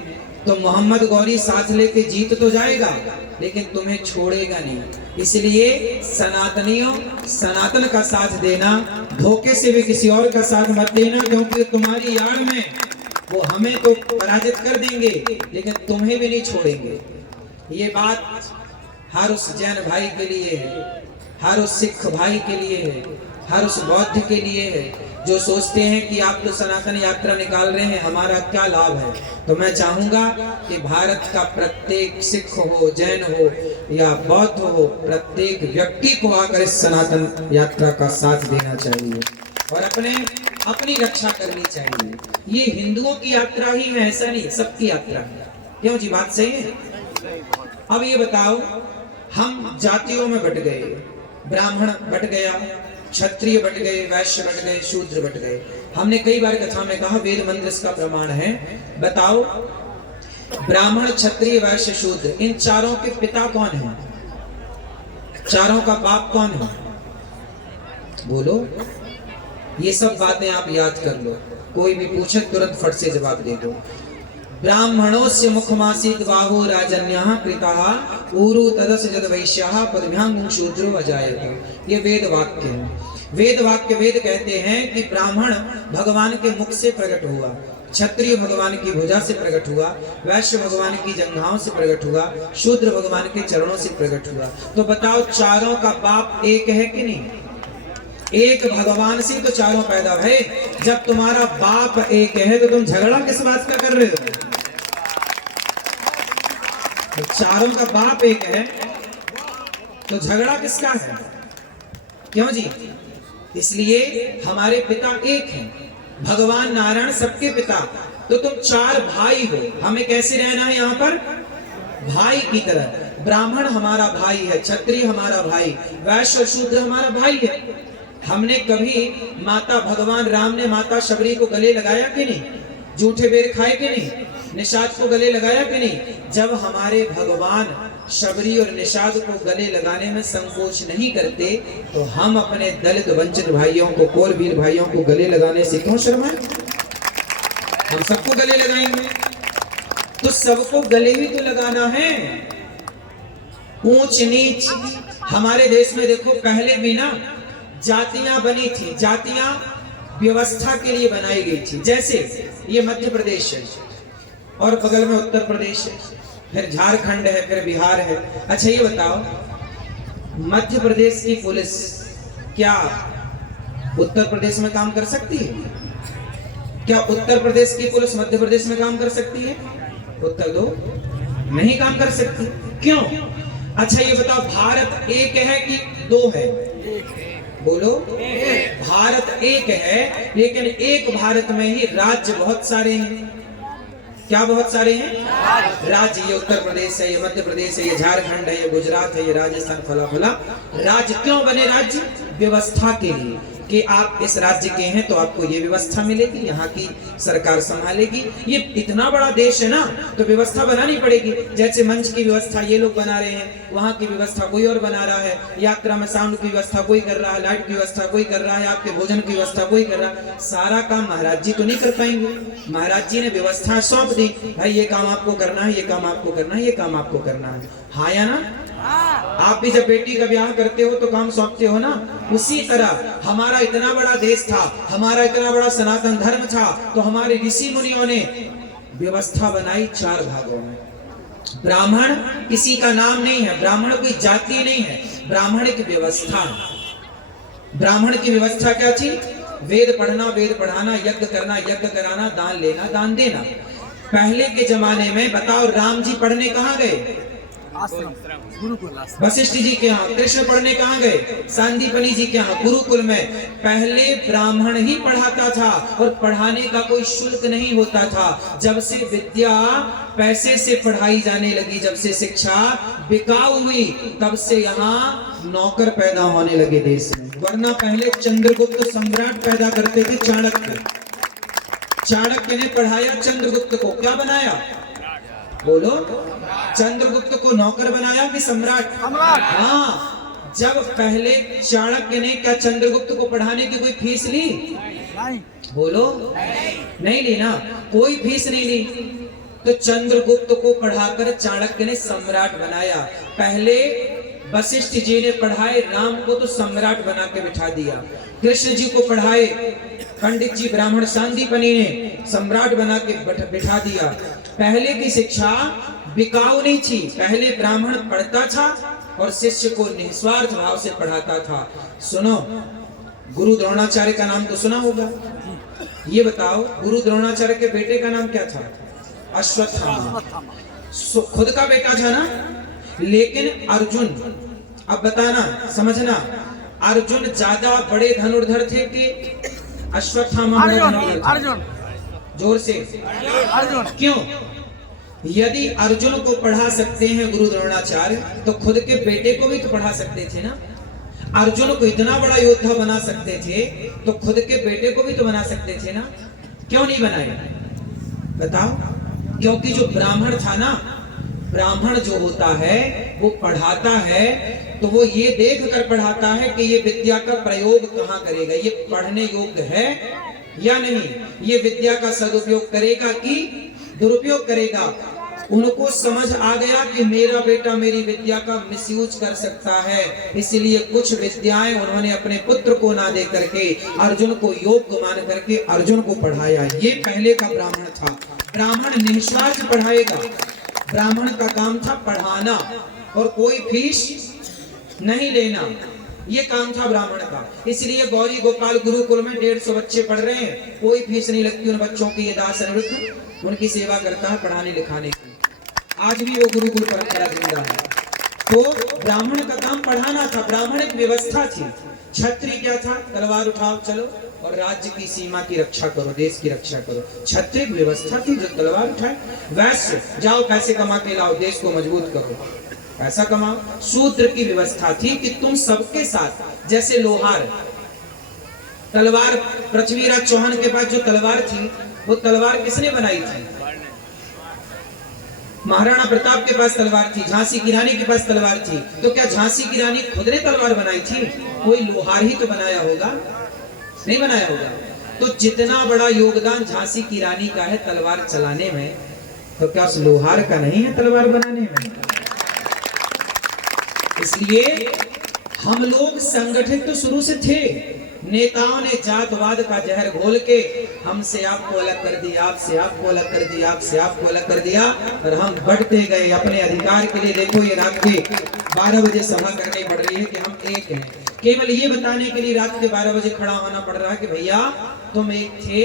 तो मोहम्मद गौरी साथ लेके जीत तो जाएगा, लेकिन तुम्हें छोड़ेगा नहीं। इसलिए सनातनियों, सनातन का साथ देना, धोखे से भी किसी और का साथ मत देना, क्योंकि तुम्हारी यार में वो हमें तो पराजित कर देंगे, लेकिन तुम्हें भी नहीं छोड़ेंगे। ये बात हर उस जैन भाई के लिए है, हर उस सिख भाई के लिए है, हर उस बौद्ध के लिए है, जो सोचते हैं कि आप तो सनातन यात्रा निकाल रहे हैं, हमारा क्या लाभ है। तो मैं चाहूंगा कि भारत का प्रत्येक सिख हो, जैन हो या बौद्ध हो, प्रत्येक व्यक्ति को आकर इस सनातन यात्रा का साथ देना चाहिए और अपनी रक्षा करनी चाहिए। ये हिंदुओं की यात्रा ही है, ऐसा नहीं, सबकी यात्रा है। क्यों जी, बात सही है। अब ये बताओ, हम जातियों में बट गए, ब्राह्मण बट गया, क्षत्रिय बट गए, वैश्य बट गए, शूद्र बट गए। हमने कई बार कथा में कहा, वेद मंत्र इसका प्रमाण है। बताओ, ब्राह्मण, क्षत्रिय, वैश्य, शूद्र, इन चारों के पिता कौन है? चारों का बाप कौन है? बोलो। ये सब बातें आप याद कर लो, कोई भी पूछे तुरंत फट से जवाब दे दो। ब्राह्मणोस्य मुखमासीत बाहु राजन्यः कृतः ऊरु तदस्य जद वैश्यः पद्भ्यां शूद्रो अजायत। ये वेद वाक्य है। वेद वाक्य, वेद कहते हैं कि ब्राह्मण भगवान के मुख से प्रकट हुआ, क्षत्रिय भगवान की भुजा से प्रकट हुआ, वैश्य भगवान की जंघाओं से प्रकट हुआ, शूद्र भगवान के चरणों से प्रकट हुआ। तो बताओ, चारों का बाप एक है कि नहीं? एक भगवान से तो चारों पैदा भये। जब तुम्हारा बाप एक है तो तुम झगड़ा किस बात का कर रहे हो? तो चारों का बाप एक है तो झगड़ा किसका है? क्यों जी? इसलिए हमारे पिता एक हैं, भगवान नारायण सबके पिता। तो तुम चार भाई हो, हमें कैसे रहना है यहाँ पर? भाई की तरह। ब्राह्मण हमारा भाई है, क्षत्रिय हमारा भाई, वैश्य और शूद्र हमारा भाई है। हमने कभी माता, भगवान राम ने माता शबरी को गले लगाया कि नहीं? झूठे बेर खाए कि नहीं? निषाद को गले लगाया कि नहीं? जब हमारे भगवान शबरी और निषाद को गले लगाने में संकोच नहीं करते, तो हम अपने दलित वंचित भाइयों को, कोलभील भाइयों को गले लगाने से क्यों शर्माएं? हम सबको गले लगाएंगे। तो सबको गले भी तो लगाना है। ऊंच नीच हमारे देश में देखो, पहले भी ना जातियां बनी थी, जातियां व्यवस्था के लिए बनाई गई थी। जैसे ये मध्य प्रदेश है और बगल में उत्तर प्रदेश है, फिर झारखंड है, फिर बिहार है। अच्छा ये बताओ, मध्य प्रदेश की पुलिस क्या उत्तर प्रदेश में काम कर सकती है? क्या उत्तर प्रदेश की पुलिस मध्य प्रदेश में काम कर सकती है? उत्तर दो, नहीं काम कर सकती। क्यों? अच्छा ये बताओ, भारत एक है कि दो है? बोलो। भारत एक है, लेकिन एक भारत में ही राज्य बहुत सारे हैं। क्या बहुत सारे हैं? राज्य। ये उत्तर प्रदेश है, ये मध्य प्रदेश है, ये झारखंड है, ये गुजरात है, ये राजस्थान, फला फला राज्य। क्यों बने राज्य? व्यवस्था के लिए, कि आप इस राज्य के हैं तो आपको ये व्यवस्था मिलेगी, यहाँ की सरकार संभालेगी। ये इतना बड़ा देश है ना, तो व्यवस्था बनानी पड़ेगी। जैसे मंच की व्यवस्था ये लोग बना रहे हैं, वहाँ की व्यवस्था कोई और बना रहा है, यात्रा में साउंड की व्यवस्था कोई कर रहा है, लाइट की व्यवस्था कोई कर रहा है, आपके भोजन की व्यवस्था कोई कर रहा है। सारा काम महाराज जी तो नहीं कर पाएंगे। महाराज जी ने व्यवस्था सौंप दी, भाई ये काम आपको करना है, ये काम आपको करना है, ये काम आपको करना है। हाँ या ना? आप भी जब बेटी का ब्याह करते हो तो काम सौंपते हो ना। उसी तरह हमारा इतना बड़ा देश था, हमारा इतना बड़ा सनातन धर्म था, तो हमारे ऋषि मुनियों ने व्यवस्था बनाई 4 भागों में। ब्राह्मण किसी का नाम नहीं है, ब्राह्मण कोई जाति नहीं है, ब्राह्मण की व्यवस्था। ब्राह्मण की व्यवस्था क्या थी? वेद पढ़ना, वेद पढ़ाना, यज्ञ करना, यज्ञ कराना, दान लेना, दान देना। पहले के जमाने में बताओ, राम जी पढ़ने कहाँ गए? वशिष्ठ जी के यहाँ। कृष्ण पढ़ने कहाँ गए? सांदीपनि जी के यहाँ, गुरुकुल में। पहले ब्राह्मण ही पढ़ाता था और पढ़ाने का कोई शुल्क नहीं होता था। जब से विद्या पैसे से पढ़ाई जाने लगी, जब से शिक्षा बिकाऊ हुई, तब से यहाँ नौकर पैदा होने लगे देश में। वरना पहले चंद्रगुप्त सम्राट पैदा करते थे, चाणक्य। चाणक्य ने पढ़ाया चंद्रगुप्त को, क्या बनाया? बोलो। चंद्रगुप्त को नौकर बनाया कि सम्राट? हाँ। जब पहले चाणक्य ने क्या चंद्रगुप्त को पढ़ाने की कोई फीस ली? नहीं। बोलो। नहीं ली ना, कोई फीस नहीं ली। तो चंद्रगुप्त को पढ़ाकर चाणक्य ने सम्राट बनाया। पहले वशिष्ठ जी ने पढ़ाए राम को, तो सम्राट बना के बिठा दिया। कृष्ण जी को पढ़ाए पंडित जी ब्राह्मण सांदीपनि ने, सम्राट बना के बिठा दिया। पहले की शिक्षा बिकाऊ नहीं थी, पहले ब्राह्मण पढ़ता था और शिष्य को निस्वार्थ भाव से पढ़ाता था। सुनो, गुरु द्रोणाचार्य का नाम तो सुना होगा। ये बताओ, गुरु द्रोणाचार्य के बेटे का नाम क्या था? अश्वत्थामा। खुद का बेटा था ना, लेकिन अर्जुन, अब बताना, समझना, अर्जुन ज्यादा बड़े धनुर्धर थे कि अश्वत्थामा? अर्जुन। जोर से। अर्जुन। क्यों? यदि अर्जुन को पढ़ा सकते हैं गुरु द्रोणाचार्य, तो खुद के बेटे को भी तो पढ़ा सकते थे ना। अर्जुन को इतना बड़ा योद्धा बना सकते थे, तो खुद के बेटे को भी तो बना सकते थे ना। क्यों नहीं बनाए? बताओ। क्योंकि जो ब्राह्मण था ना, ब्राह्मण जो होता है वो पढ़ाता है, तो वो ये देख कर पढ़ाता है कि ये विद्या का प्रयोग कहाँ करेगा, ये पढ़ने योग्य है या नहीं, ये विद्या का सदुपयोग करेगा कि दुरुपयोग करेगा। उनको समझ आ गया कि मेरा बेटा मेरी विद्या का मिसयूज कर सकता है, इसलिए कुछ विद्याएं उन्होंने अपने पुत्र को ना दे करके अर्जुन को योग्य मान करके अर्जुन को पढ़ाया। ये पहले का ब्राह्मण था। ब्राह्मण निस्वार्थ पढ़ाएगा, ब्राह्मण का काम था पढ़ाना और कोई फीस नहीं लेना, ये काम था ब्राह्मण का। इसलिए गौरी गोपाल गुरुकुल में 150 बच्चे पढ़ रहे हैं, कोई फीस नहीं लगती उन बच्चों की। ये दास अनिरुद्ध उनकी सेवा करता है पढ़ाने लिखाने की। आज भी वो गुरुकुल परंपरा जिंदा है। तो ब्राह्मण का काम पढ़ाना था, ब्राह्मण एक व्यवस्था थी। क्षत्रिय क्या था? तलवार उठाओ चलो और राज्य की सीमा की रक्षा करो, देश की रक्षा करो। क्षत्रिय व्यवस्था थी जो तलवार उठाए। वैश्य जाओ पैसे कमा के लाओ, देश को मजबूत करो, पैसा कमाओ। शूद्र की व्यवस्था थी कि तुम सबके साथ, जैसे लोहार तलवार, पृथ्वीराज चौहान के पास जो तलवार थी, वो तलवार किसने बनाई थी? महाराणा प्रताप के पास तलवार थी, झांसी की रानी के पास तलवार थी, तो क्या झांसी की रानी खुद ने तलवार बनाई थी? कोई लोहार ही तो बनाया होगा, नहीं बनाया होगा। तो जितना बड़ा योगदान झांसी की रानी का है तलवार चलाने में, तो क्या उस लोहार का नहीं है तलवार बनाने में? इसलिए हम लोग संगठित तो शुरू से थे। नेताओं ने जातवाद का जहर घोल के हमसे आपको अलग कर दिया, आपसे आपको अलग कर दिया, आपसे आपको अलग कर दिया, और हम बढ़ते गए अपने अधिकार के लिए। देखो ये रात के 12 बजे सभा करनी पड़ रही है कि हम एक हैं। केवल ये बताने के लिए रात के 12 बजे खड़ा होना पड़ रहा है कि भैया तुम एक थे,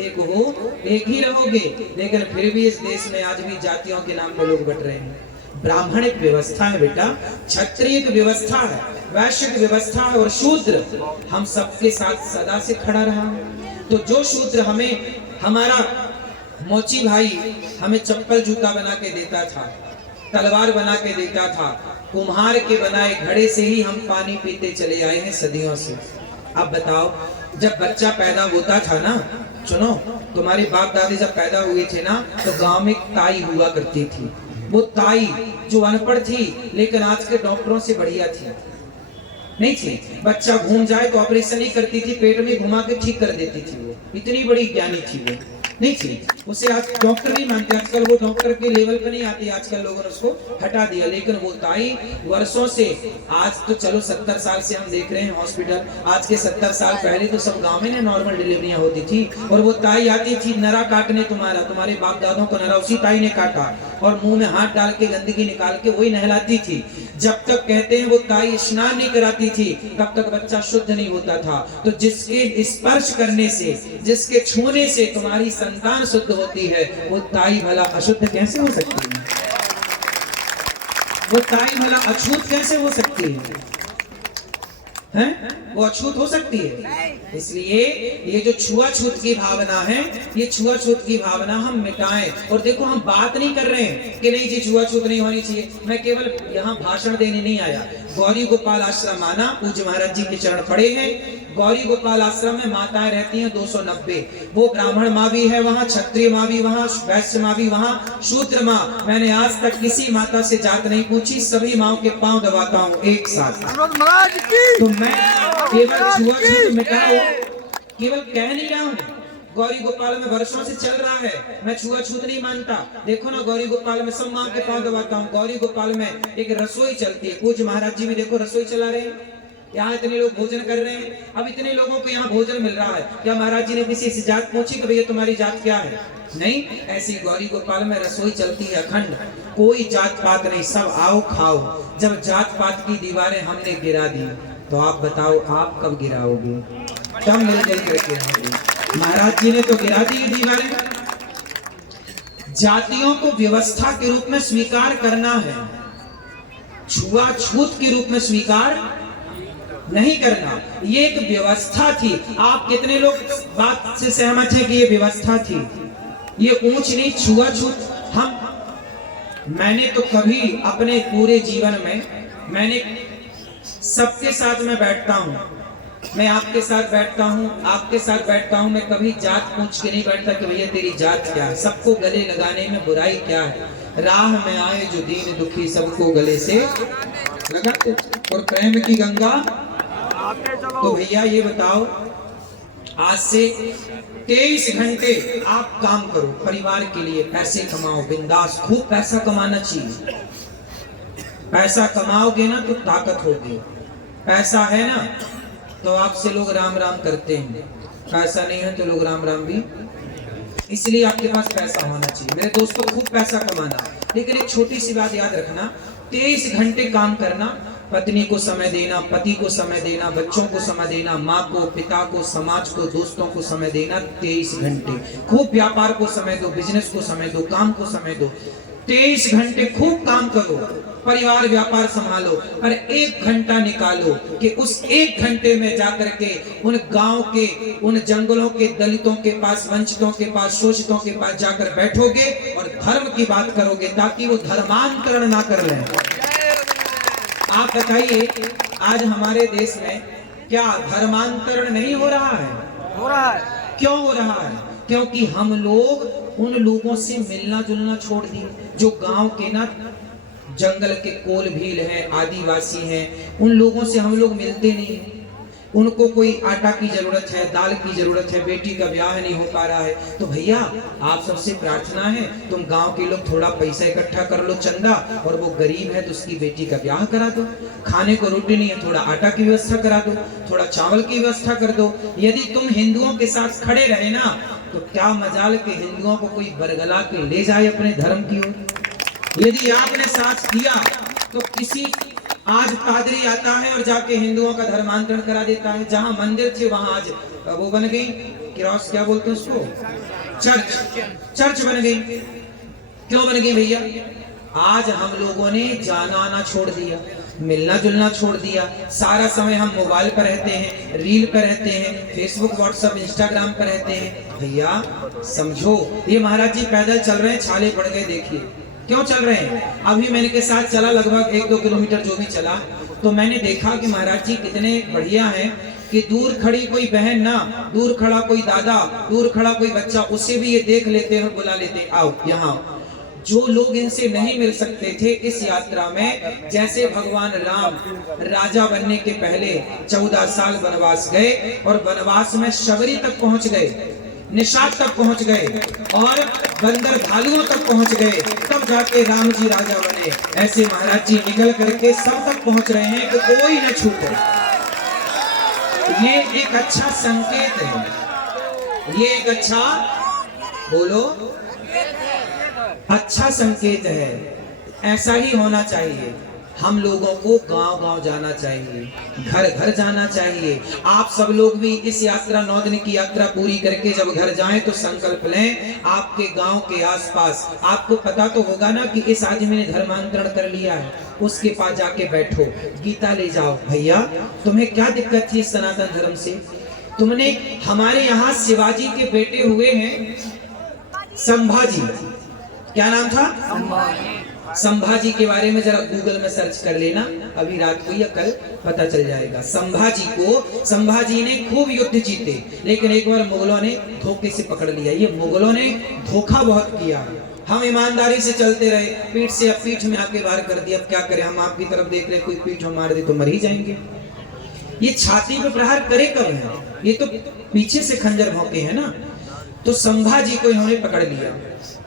एक हो, एक ही रहोगे। लेकिन फिर भी इस देश में आज भी जातियों के नाम पर लोग बट रहे हैं। ब्राह्मणिक व्यवस्था है बेटा, क्षत्रिय व्यवस्था है, वैश्य व्यवस्था है, और शूद्र हम सबके साथ सदा से खड़ा रहा। तो जो शूद्र हमें, हमारा मोची भाई हमें चप्पल जूता बना के देता था, तलवार बना के देता था, कुम्हार के बनाए घड़े से ही हम पानी पीते चले आए हैं सदियों से। अब बताओ, जब बच्चा पैदा होता था ना, सुनो, तुम्हारे बाप दादी जब पैदा हुए थे ना, तो गांव में ताई हुआ करती थी। वो ताई जो अनपढ़ थी लेकिन आज के डॉक्टरों से बढ़िया थी, नहीं थी। बच्चा घूम जाए तो ऑपरेशन ही करती थी, पेट में घुमा के ठीक कर देती थी। वो इतनी बड़ी ज्ञानी थी, वो नहीं थी। उसे आज डॉक्टर नहीं मानते, आजकल वो डॉक्टर के लेवल पे नहीं आती, आजकल लोगों ने उसको हटा दिया। लेकिन वो ताई वर्षों से, आज तो चलो 70 साल से हम देख रहे हैं हॉस्पिटल, आज के 70 साल पहले तो सब गांव में नॉर्मल डिलीवरियां होती थी। और वो ताई आती थी नरा काटने, तुम्हारे बाप दादों को नरा उसी ताई ने काटा, और मुंह में हाथ डाल के गंदगी निकाल के वही नहलाती थी। जब तक कहते हैं वो ताई स्नान नहीं कराती थी, तब तक बच्चा शुद्ध नहीं होता था। तो जिसके स्पर्श करने से, जिसके छूने से तुम्हारी संतान शुद्ध होती है, वो ताई भला अशुद्ध कैसे हो सकती है? वो ताई भला अछूत कैसे हो सकती है? हैं? वो अछूत हो सकती है? इसलिए ये जो छुआछूत की भावना है, ये छुआछूत की भावना हम मिटाएं। और देखो, हम बात नहीं कर रहे हैं कि नहीं जी छुआछूत नहीं होनी चाहिए। मैं केवल यहाँ भाषण देने नहीं आया। गौरी गोपाल आश्रम आना, पूज्य महाराज जी के चरण पड़े हैं। गौरी गोपाल आश्रम में माताएं रहती हैं 290। वो ब्राह्मण माँ भी है वहाँ, क्षत्रिय माँ भी वहाँ, वैश्य माँ भी वहाँ, शूद्र माँ। मैंने आज तक किसी माता से जात नहीं पूछी, सभी माँओं के पांव दबाता हूँ एक साथ। तो मैं केवल छुआछूत मिटाओ, केवल कह नहीं रहा हूँ। गौरी गोपाल में वर्षों से चल रहा है, मैं छुआछूत नहीं मानता। देखो ना, गौरी गोपाल में सब माँ के पांव दबाता हूँ। गौरी गोपाल में एक रसोई चलती है, पूज्य महाराज जी भी देखो रसोई चला रहे हैं। यहाँ इतने लोग भोजन कर रहे हैं, अब इतने लोगों को यहाँ भोजन मिल रहा है। क्या महाराज जी ने किसी से जात पूछी कि भैया तुम्हारी जात क्या है? नहीं, ऐसी गौरी गोपाल में रसोई चलती है अखंड, कोई जात पात नहीं, सब आओ खाओ। जब जात पात की दीवारें हमने गिरा दी, तो आप बताओ आप कब गिराओगे? कब मिलजुल करके रहोगे? महाराज जी ने तो गिरा दी दीवारें। जातियों को व्यवस्था के रूप में स्वीकार करना है, छुआछूत के रूप में स्वीकार नहीं करना। ये एक व्यवस्था थी। आप कितने लोग बात से सहमत हैं कि ये व्यवस्था थी? ये ऊंच नीच छुआछूत मैंने तो कभी अपने पूरे जीवन में, मैंने सबके साथ में बैठता हूँ, मैं आपके साथ बैठता हूँ, आपके साथ बैठता हूँ, मैं कभी जात पूछ के नहीं बैठता कि भैया तेरी जात क्या है। सबको गले लगाने में बुराई क्या है? राह में आए जो दीन दुखी सबको गले से लगाते, और प्रेम की गंगा। तो भैया ये बताओ, आज से 23 घंटे आप काम करो परिवार के लिए, पैसे कमाओ बिंदास, खूब पैसा कमाना चाहिए। पैसा कमाओगे ना तो ताकत होगी। पैसा है ना तो आपसे लोग राम राम करते हैं, पैसा नहीं है तो लोग राम राम भी। इसलिए आपके पास पैसा होना चाहिए मेरे दोस्तों, खूब पैसा कमाना। लेकिन एक छोटी सी बात याद रखना, 23 घंटे काम करना, पत्नी को समय देना, पति को समय देना, बच्चों को समय देना, माँ को, पिता को, समाज को, दोस्तों को समय देना। 23 घंटे खूब व्यापार को समय दो, बिजनेस को समय दो, काम को समय दो। 23 घंटे खूब काम करो, परिवार व्यापार संभालो, और 1 घंटा निकालो कि उस 1 घंटे में जाकर के उन गांव के, उन जंगलों के दलितों के पास, वंचितों के पास, शोषितों के पास जाकर बैठोगे और धर्म की बात करोगे, ताकि वो धर्मांतरण ना कर लें। आप बताइए, आज हमारे देश में क्या धर्मांतरण नहीं हो रहा है? हो रहा है। क्यों हो रहा है? क्योंकि हम लोग उन लोगों से मिलना जुलना छोड़ दिए जो गांव के ना जंगल के कोल भील है, आदिवासी हैं, उन लोगों से हम लोग मिलते नहीं हैं। उनको कोई आटा की जरूरत है, दाल की जरूरत है, बेटी का ब्याह नहीं हो पा रहा है, तो भैया आप सबसे प्रार्थना है तुम गांव के लोग थोड़ा पैसा इकट्ठा कर लो चंदा, और वो गरीब है तो उसकी बेटी का ब्याह करा दो। खाने को रोटी नहीं है, थोड़ा आटा की व्यवस्था करा दो, थोड़ा चावल की व्यवस्था कर दो। यदि तुम हिंदुओं के साथ खड़े रहे ना तो क्या मजाल के हिंदुओं को कोई बरगला के ले जाए अपने धर्म की ओर। यदि आपने साथ दिया तो किसी आज पादरी आता है और जाके हिंदुओं का धर्मांतरण करा देता है। जहां मंदिर थे वहां आज वो बन गई क्रॉस, क्या बोलते हैं उसको, चर्च बन गई। क्यों बन गई भैया? आज हम लोगों ने जाना आना छोड़ दिया, मिलना जुलना छोड़ दिया। सारा समय हम मोबाइल पर रहते हैं, रील पर रहते हैं, फेसबुक व्हाट्सएप इंस्टाग्राम पर रहते हैं। भैया समझो, ये महाराज जी पैदल चल रहे हैं, छाले पड़ गए, देखिए क्यों चल रहे हैं। अभी मैंने के साथ चला लगभग 1-2 किलोमीटर जो भी चला, तो मैंने देखा कि महाराज जी कितने बढ़िया हैं कि दूर खड़ी कोई बहन ना, दूर खड़ा कोई दादा, दूर खड़ा कोई बच्चा, उसे भी ये देख लेते हैं और बुला लेते हैं, आओ यहाँ। जो लोग इनसे नहीं मिल सकते थे इस यात्रा में, जैसे भगवान राम राजा बनने के पहले 14 साल वनवास गए और वनवास में शबरी तक पहुंच गए, निषाद तक पहुंच गए और बंदर भालुओं तक पहुंच गए, तब जाके राम जी राजा बने। ऐसे महाराज जी निकल करके सब तक पहुंच रहे हैं कि कोई न छूटे। ये एक अच्छा संकेत है, ये एक अच्छा, बोलो, अच्छा संकेत है। ऐसा ही होना चाहिए। हम लोगों को गांव-गांव जाना चाहिए, घर घर जाना चाहिए। आप सब लोग भी इस यात्रा 9 दिन की यात्रा पूरी करके जब घर जाएं तो संकल्प लें, आपके गांव के आसपास आपको पता तो होगा ना कि इस आदमी ने धर्मांतरण कर लिया है, उसके पास जाके बैठो, गीता ले जाओ। भैया तुम्हें क्या दिक्कत थी सनातन धर्म से? तुमने, हमारे यहाँ शिवाजी के बेटे हुए हैं संभाजी, क्या नाम था? संभाजी के बारे में जरा गूगल में सर्च कर लेना, अभी रात को या कल पता चल जाएगा। संभाजी ने खूब युद्ध जीते, लेकिन एक बार मुगलों ने धोखे से पकड़ लिया। ये मुगलों ने धोखा बहुत किया, हम ईमानदारी से चलते रहे, पीठ से अब पीठ में आके वार कर दिया। अब क्या करें, हम आपकी तरफ देख रहे, कोई पीठ में मार दे तो मर ही जाएंगे। ये छाती पे प्रहार करे कब है? ये तो पीछे से खंजर भौंके है ना। तो संभाजी को इन्होंने पकड़ लिया,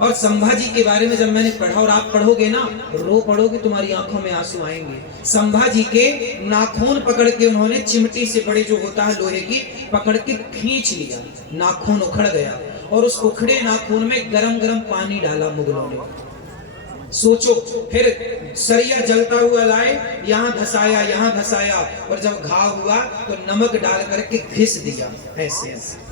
और संभाजी के बारे में जब मैंने पढ़ा, और आप पढ़ोगे ना रो पढ़ोगे, तुम्हारी आंखों में आंसू आएंगे। संभाजी के नाखून पकड़ के उन्होंने चिमटी से बड़े जो होता है लोहे की, पकड़ के खींच लिया, नाखून उखड़ गया, और उस उखड़े नाखून में गरम गरम पानी डाला मुगलों ने। सोचो, फिर सरिया जलता हुआ लाए, यहाँ धसाया, और जब घाव हुआ तो नमक डाल करके घिस दिया, ऐसे ऐसे।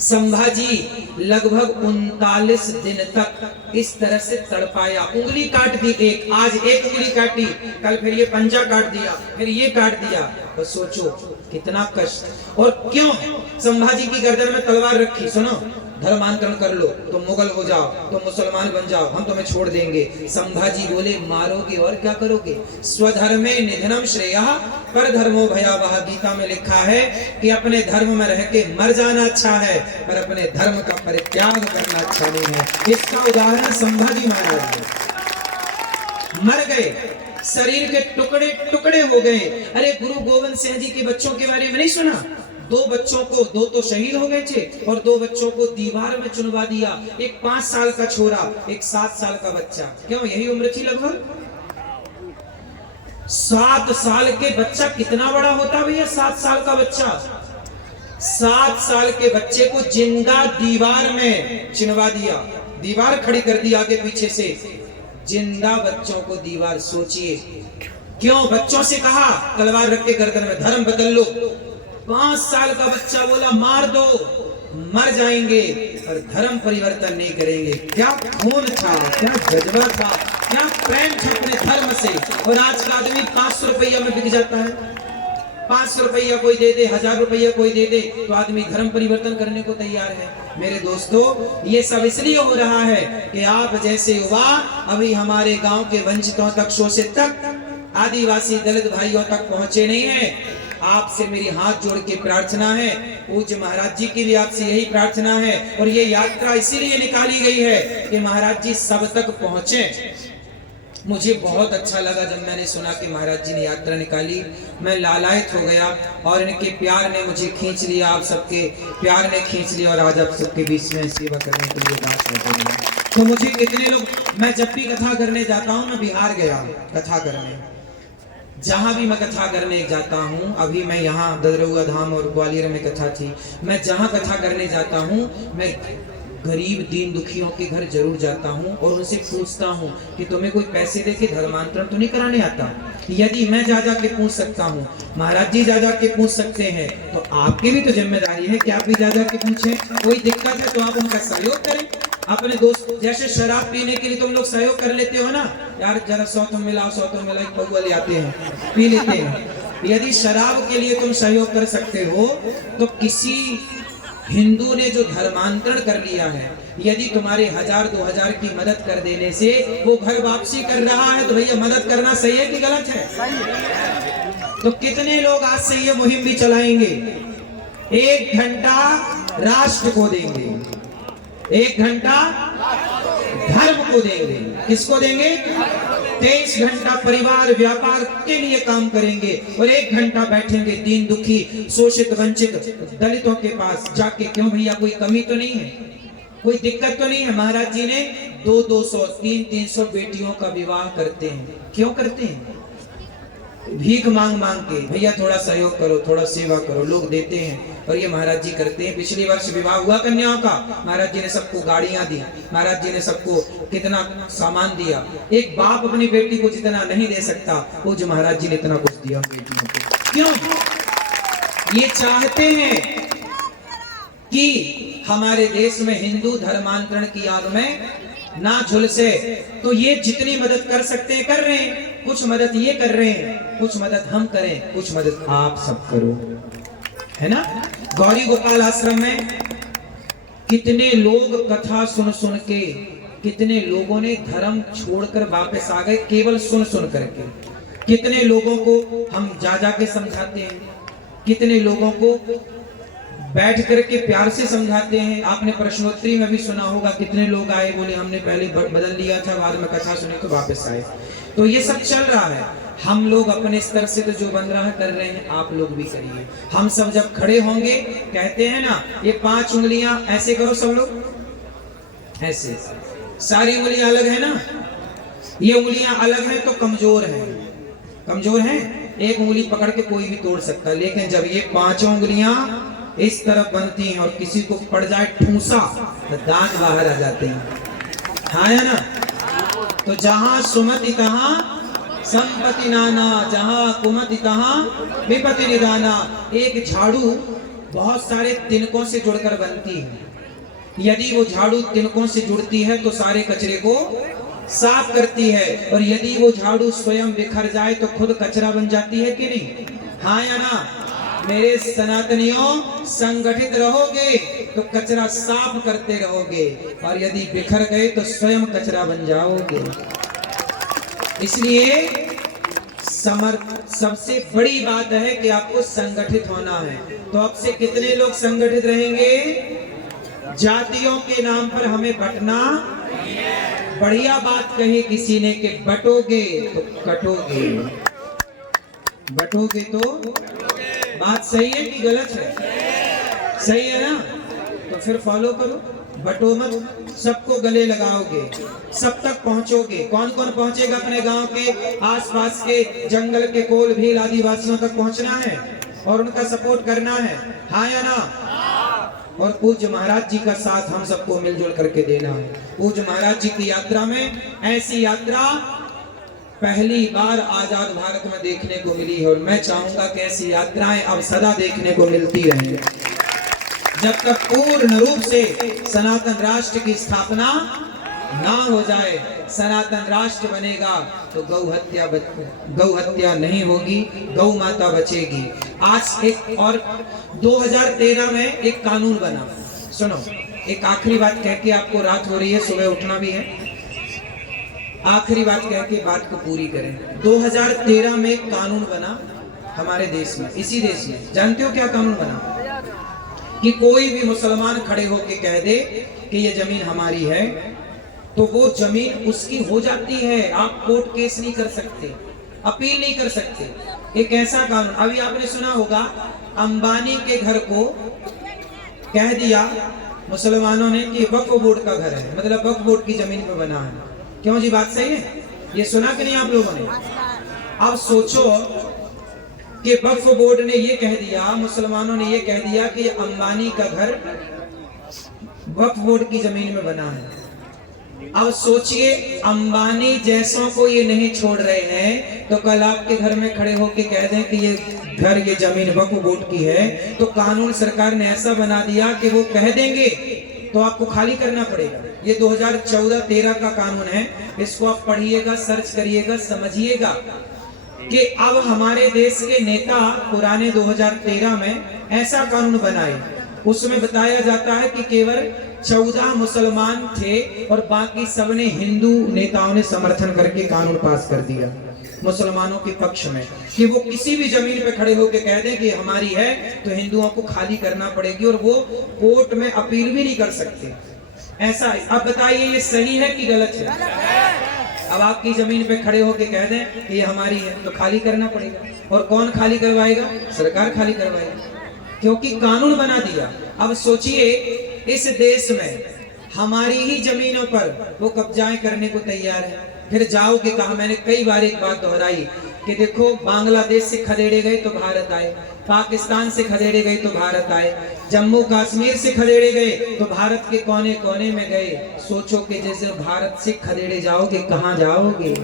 संभाजी लगभग 39 दिन तक इस तरह से तड़पाया। उंगली काट दी एक, आज एक उंगली काटी, कल फिर ये पंजा काट दिया, फिर ये काट दिया। तो सोचो कितना कष्ट। और क्यों संभाजी की गर्दन में तलवार रखी? सुनो, धर्मांतरण कर लो तो मुगल हो जाओ, तो मुसलमान बन जाओ, हम तुम्हें छोड़ देंगे। संभाजी बोले मारोगे और क्या करोगे? स्वधर्मे निधनम श्रेयः पर धर्मो भयावह। गीता में लिखा है कि अपने धर्म में रह के मर जाना अच्छा है, पर अपने धर्म का परित्याग करना अच्छा नहीं है। इसका उदाहरण संभाजी महाराज है। मर गए, शरीर के टुकड़े टुकड़े हो गए। अरे गुरु गोविंद सिंह जी के बच्चों के बारे में नहीं सुना? 2 बच्चों को, 2 तो शहीद हो गए थे, और 2 बच्चों को दीवार में चुनवा दिया। एक 5 साल का छोरा, एक 7 साल का बच्चा। क्यों, यही उम्र थी लगभग? 7 साल के बच्चा कितना बड़ा होता भैया? 7 साल का बच्चा, 7 साल के बच्चे को जिंदा दीवार में चिनवा दिया, दीवार खड़ी कर दी आगे पीछे से, जिंदा बच्चों को दीवार। सोचिए क्यों? बच्चों से कहा तलवार रख के गर्दन में, धर्म बदल लो। 5 साल का बच्चा बोला मार दो, मर जाएंगे, और धर्म परिवर्तन नहीं करेंगे। क्या खून था, क्या जज्बा था, क्या प्रेम था अपने धर्म से। और आज का आदमी 500 रुपया में बिक जाता है। 500 रुपया कोई दे दे, 1000 रुपया कोई दे दे, तो आदमी धर्म परिवर्तन करने को तैयार है। मेरे दोस्तों, ये सब इसलिए हो रहा है कि आप जैसे युवा अभी हमारे गांव के वंचितों तक, शोषित तक, आदिवासी दलित भाइयों तक पहुंचे नहीं हैं। आपसे मेरी हाथ जोड़ के प्रार्थना है, पूज्य महाराज जी की भी आपसे यही प्रार्थना है। और ये यात्रा इसीलिए निकाली गई है कि महाराज जी सब तक पहुंचे। मुझे बहुत अच्छा लगा जब मैंने सुना कि महाराज जी ने यात्रा निकाली, मैं लालायित हो गया और इनके प्यार ने मुझे खींच लिया, आप सबके प्यार ने खींच लिया और आज आप सबके बीच में सेवा करने के लिए बात कर रही है। तो मुझे कितने लोग, मैं जब भी कथा करने जाता हूँ, मैं बिहार गया कथा करने, जहां भी मैं कथा करने जाता हूं, अभी मैं यहाँ ददरुआ धाम और ग्वालियर में कथा थी, मैं जहां कथा करने जाता हूं, मैं गरीब दीन दुखियों के घर जरूर जाता हूं और उनसे पूछता हूं कि तुम्हें कोई पैसे दे के धर्मांतरण तो नहीं कराने आता? यदि मैं जा के पूछ सकता हूं, महाराज जी जा के पूछ सकते हैं, तो आपकी भी तो जिम्मेदारी है कि आप भी जा के पूछें। कोई दिक्कत है तो आप उनका सहयोग करें। अपने दोस्त, जैसे शराब पीने के लिए तुम लोग सहयोग कर लेते हो ना, यार जरा 100 मिलाओ, 100 मिला, एक पौवा ले आते हैं, पी लेते हैं। यदि शराब के लिए तुम सहयोग कर सकते हो, तो किसी हिंदू ने जो धर्मांतरण कर लिया है, यदि तुम्हारे 1000-2000 की मदद कर देने से वो घर वापसी कर रहा है, तो भैया मदद करना सही है कि गलत है? तो कितने लोग आज से ये मुहिम भी चलाएंगे? 1 घंटा राष्ट्र को देंगे, 1 घंटा धर्म को देंगे। किसको देंगे? 23 घंटा परिवार व्यापार के लिए काम करेंगे और 1 घंटा बैठेंगे दीन दुखी शोषित वंचित दलितों के पास जाके। क्यों भैया, कोई कमी तो नहीं है, कोई दिक्कत तो नहीं है? महाराज जी ने 200-200 300-300 बेटियों का विवाह करते हैं। क्यों करते हैं? भीख मांग मांग के, भैया थोड़ा सहयोग करो, थोड़ा सेवा करो, लोग देते हैं और ये महाराज जी करते हैं। पिछले वर्ष विवाह हुआ कन्याओं का, महाराज जी ने सबको गाड़ियां दी, महाराज जी ने सबको कितना सामान दिया। एक बाप अपनी बेटी को जितना नहीं दे सकता, वो जो महाराज जी ने इतना कुछ दिया बेटियों को। क्यों? ये चाहते हैं कि हमारे देश में हिंदू धर्मांतरण की आग में ना झुलसे। तो ये जितनी मदद कर सकते हैं कर रहे हैं। कुछ मदद ये कर रहे हैं, कुछ मदद हम करें, कुछ मदद आप सब करो, है ना? गौरी गोपाल आश्रम में कितने लोग कथा सुन सुन के, कितने लोगों ने धर्म छोड़कर वापस आ गए केवल सुन सुन करके। कितने लोगों को हम जा के समझाते हैं, कितने लोगों को बैठ करके प्यार से समझाते हैं। आपने प्रश्नोत्तरी में भी सुना होगा, कितने लोग आए, बोले हमने पहले बदल लिया था, बाद में कथा सुनी तो वापस आए। तो ये सब चल रहा है। हम लोग अपने स्तर से तो जो बन रहा है कर रहे हैं, आप लोग भी करिए। हम सब जब खड़े होंगे, कहते हैं ना, ये 5 उंगलियां ऐसे करो सब लोग, ऐसे सारी उंगलियां अलग है ना, ये उंगलियां अलग है तो कमजोर है, कमजोर है। एक उंगली पकड़ के कोई भी तोड़ सकता है, लेकिन जब ये 5 उंगलियां इस तरफ बनती हैं और किसी को पड़ जाए ठूसा तो दांत बाहर आ जाते हैं, हाँ है ना? तो जहां सुमति तहां संपत्ति नाना, जहां कुमति तहां विपत्ति निदाना। एक झाड़ू बहुत सारे तिनकों से जुड़कर बनती है। यदि वो झाड़ू तिनकों से जुड़ती है तो सारे कचरे को साफ करती है, और यदि वो झाड़ू स्वयं बिखर जाए तो खुद कचरा बन जाती है कि नहीं? हाँ या ना? मेरे सनातनियों, संगठित रहोगे तो कचरा साफ करते रहोगे, और यदि बिखर गए तो स्वयं कचरा बन जाओगे। इसलिए सबसे बड़ी बात है कि आपको संगठित होना है। तो अब से कितने लोग संगठित रहेंगे? जातियों के नाम पर हमें बंटना। बढ़िया बात कही किसी ने कि बटोगे तो कटोगे, बटोगे तो। बात सही है कि गलत है? सही है ना? तो फिर फॉलो करो, बटो मत, सबको गले लगाओगे, सब तक पहुंचोगे। कौन कौन पहुंचेगा? अपने गांव के आसपास के जंगल के कोल भील आदिवासियों तक पहुंचना है और उनका सपोर्ट करना है, हाँ या ना? और पूज्य महाराज जी का साथ हम सबको मिलजुल करके देना है। पूज्य महाराज जी की यात्रा में, ऐसी यात्रा पहली बार आजाद भारत में देखने को मिली है, और मैं चाहूंगा कि ऐसी यात्राएं अब सदा देखने को मिलती रहें। जब तक पूर्ण रूप से सनातन राष्ट्र की स्थापना ना हो जाए, सनातन राष्ट्र बनेगा तो गौ हत्या नहीं होगी, गौ माता बचेगी। आज एक और 2013 में एक कानून बना, सुनो, एक आखिरी बात कह के, आपको रात हो रही है, सुबह उठना भी है, आखिरी बात कह के बात को पूरी करें। 2013 में एक कानून बना, हमारे देश में, इसी देश में जानते हो क्या कानून बना कि कोई भी मुसलमान खड़े होके कह दे कि ये जमीन हमारी है तो वो जमीन उसकी हो जाती है। आप कोर्ट केस नहीं कर सकते, अपील नहीं कर सकते। एक ऐसा कानून, अभी आपने सुना होगा अंबानी के घर को कह दिया मुसलमानों ने कि वक्फ बोर्ड का घर है, मतलब वक्फ बोर्ड की जमीन पे बना है। क्यों जी, बात सही है? ये सुना कि नहीं आप लोगों ने? अब सोचो कि वक्फ बोर्ड ने ये कह दिया, मुसलमानों ने ये कह दिया कि अंबानी का घर वक्फ बोर्ड की जमीन में बना है। अब सोचिए, अंबानी जैसों को ये नहीं छोड़ रहे हैं तो कल आपके घर में खड़े होके कह दें कि ये घर, ये जमीन वक्फ बोर्ड की है, तो कानून सरकार ने ऐसा बना दिया कि वो कह देंगे तो आपको खाली करना पड़ेगा। ये 2014-13 का कानून है, इसको आप पढ़िएगा, सर्च करिएगा, समझिएगा कि अब हमारे देश के नेता पुराने 2013 में ऐसा कानून बनाए, उसमें बताया जाता है कि केवल 14 मुसलमान थे और बाकी सबने, हिंदू नेताओं ने समर्थन करके कानून पास कर दिया मुसलमानों के पक्ष में कि वो किसी भी जमीन पे खड़े होकर कह दें कि हमारी है तो हिंदुओं को खाली करना पड़ेगी और वो कोर्ट में अपील भी नहीं कर सकते। ऐसा, अब बताइए ये सही है कि गलत है? अब आपकी जमीन पे खड़े होके कह दें कि ये हमारी है तो खाली करना पड़ेगा, और कौन खाली करवाएगा? सरकार खाली करवाएगी, क्योंकि कानून बना दिया। अब सोचिए, इस देश में हमारी ही जमीनों पर वो कब्जाएं करने को तैयार है। फिर जाओगे कहा, मैंने कई बार एक बात दोहराई कि देखो, बांग्लादेश से खदेड़े गए तो भारत आए, पाकिस्तान से खदेड़े गए तो भारत आए, जम्मू कश्मीर से खदेड़े गए तो भारत के कोने कोने में गए। सोचो कि जैसे भारत से खदेड़े जाओगे, कहां जाओगे?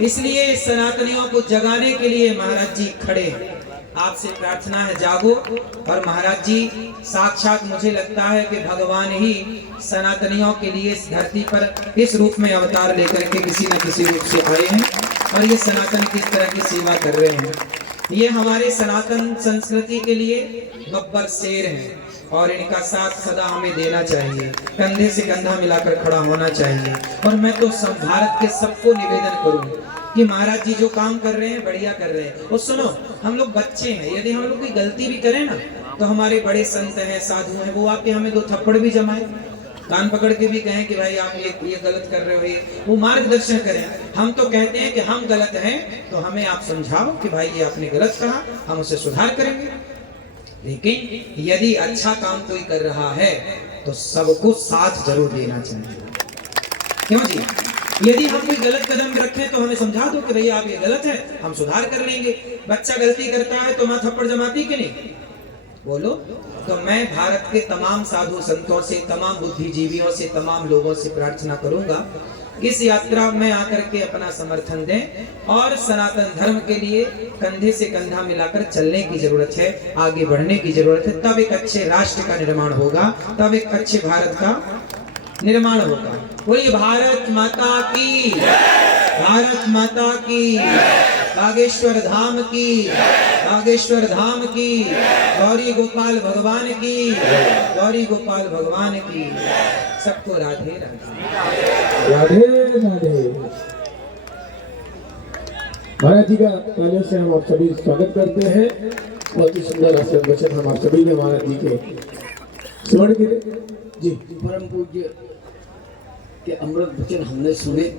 इसलिए सनातनियों को जगाने के लिए महाराज जी खड़े हैं। आपसे प्रार्थना है, जागो। और महाराज जी साक्षात मुझे लगता है कि भगवान ही सनातनियों के लिए इस धरती पर इस रूप में अवतार लेकर के किसी न किसी रूप से आए हैं और ये सनातन की तरह की सेवा कर रहे हैं। ये हमारे सनातन संस्कृति के लिए गब्बर शेर हैं और इनका साथ सदा हमें देना चाहिए, कंधे से कंधा मिलाकर खड़ा होना चाहिए। और मैं तो सब भारत के सबको निवेदन करूं कि महाराज जी जो काम कर रहे हैं बढ़िया कर रहे हैं। और सुनो, हम लोग बच्चे हैं, यदि हम लोग कोई गलती भी करें ना तो हमारे बड़े संत हैं, साधु हैं, वो आके हमें 2 थप्पड़ भी जमाए, कान पकड़ के भी कहें कि भाई आप ये गलत कर रहे हो, ये वो मार्गदर्शन करें। हम तो कहते हैं कि हम गलत हैं तो हमें आप समझाओ कि भाई ये आपने गलत कहा, हम उसे सुधार करेंगे। लेकिन यदि अच्छा काम कोई कर रहा है तो सबको साथ जरूर देना चाहिए। क्यों जी? यदि हम कोई गलत कदम रखें तो हमें समझा दो कि भैया आप ये गलत है, हम सुधार कर लेंगे। बच्चा गलती करता है तो मां थप्पड़ जमाती कि नहीं? बोलो। तो मैं भारत के तमाम साधु संतों से, तमाम बुद्धिजीवियों से, तमाम लोगों से प्रार्थना करूंगा इस यात्रा में आकर के अपना समर्थन दें और सनातन धर्म के लिए कंधे से कंधा मिलाकर चलने की जरूरत है, आगे बढ़ने की जरूरत है। तब एक अच्छे राष्ट्र का निर्माण होगा, तब एक अच्छे भारत का निर्माण होगा। बोलिए भारत माता की, भारत माता की, बागेश्वर धाम की, बागेश्वर धाम की, गौरी गोपाल भगवान की, गौरी गोपाल भगवान की। सबको राधे राधे। राधे राधे। महाराज जी का पहले से हम आप सभी स्वागत करते हैं। बहुत ही सुंदर आशीर्वाद वचन हम आप सभी ने महाराज जी के श्रवण किए। जी, परम पूज्य के अमृत वचन हमने सुने।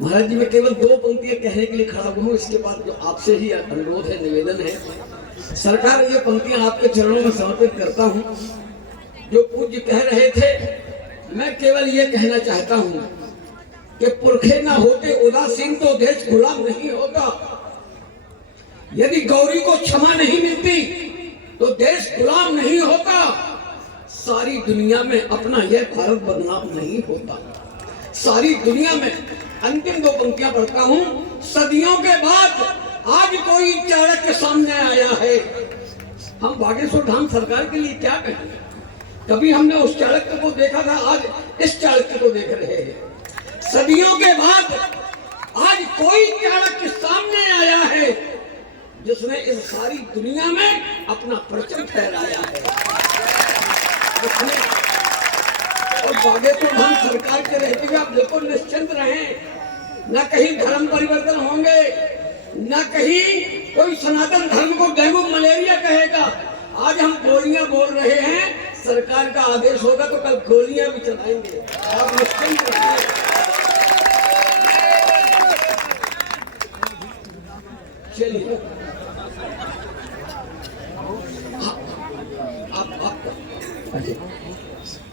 महाराज जी, मैं केवल 2 पंक्तियां कहने के लिए खड़ा हूँ, इसके बाद जो आपसे ही अनुरोध है, निवेदन है, सरकार ये पंक्तियां आपके चरणों में समर्पित करता हूँ। जो पूज्य कह रहे थे, मैं केवल ये कहना चाहता हूँ कि पुरखे ना होते उदासीन तो देश गुलाम नहीं होता। यदि गौरी को क्षमा नहीं मिलती तो देश गुलाम नहीं होता। सारी दुनिया में अपना यह भारत बदनाम नहीं होता। सारी दुनिया में, अंतिम 2 पंक्तियां पढ़ता हूं, सदियों के बाद आज कोई चाणक्य सामने आया है। हम बागेश्वर धाम सरकार के लिए क्या कहें? कभी हमने उस चाणक्य को देखा था, आज इस चाणक्य को देख रहे हैं। सदियों के बाद आज कोई चाणक्य सामने आया है जिसने इस सारी दुनिया में अपना परचम फहराया है। और बागेश्वर धाम सरकार के रहते हुए आप बिल्कुल निश्चिंत रहें, न कहीं धर्म परिवर्तन होंगे, न कहीं कोई सनातन धर्म को डेंगू मलेरिया कहेगा। आज हम गोलियां बोल रहे हैं, सरकार का आदेश होगा तो कल गोलियां भी चलाएंगे। आप निश्चिंत रहिए। चलिए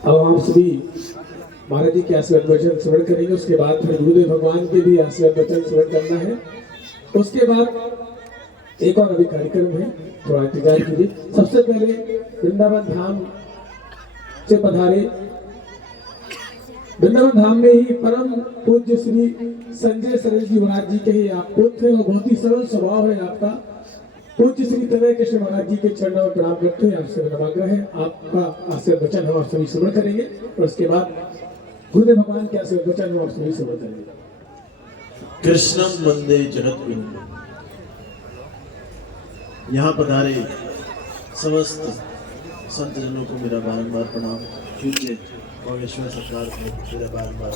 अब हम सभी महाराज जी के आशीर्वाद वचन श्रवण करेंगे। उसके बाद फिर गुरुदेव भगवान के भी आशीर्वाद वचन श्रवण करना है। उसके बाद एक और अभी कार्यक्रम है, थोड़ा इंतजार कीजिए। सबसे पहले वृंदावन धाम से पधारे, वृंदावन धाम में ही परम पूज्य श्री संजय सरल जी महाराज जी के ही आप पुत्र हैं और बहुत ही सरल स्वभाव है आपका। पूज्य श्री तनय कृष्ण महाराज जी के चरणों में प्रणाम करते हुए आपसे नवाग्रह है, आपका आशीर्वाद वचन हम आप सभी श्रवण करेंगे और उसके बाद गुरुदेव भगवान के आशीर्वाद वचन हम आप सभी श्रवण करेंगे। कृष्णम वंदे जगद्गुरु। यहाँ पधारे समस्त संत जनों को मेरा बारंबार प्रणाम। पूज्य बागेश्वर सरकार को मेरा बारंबार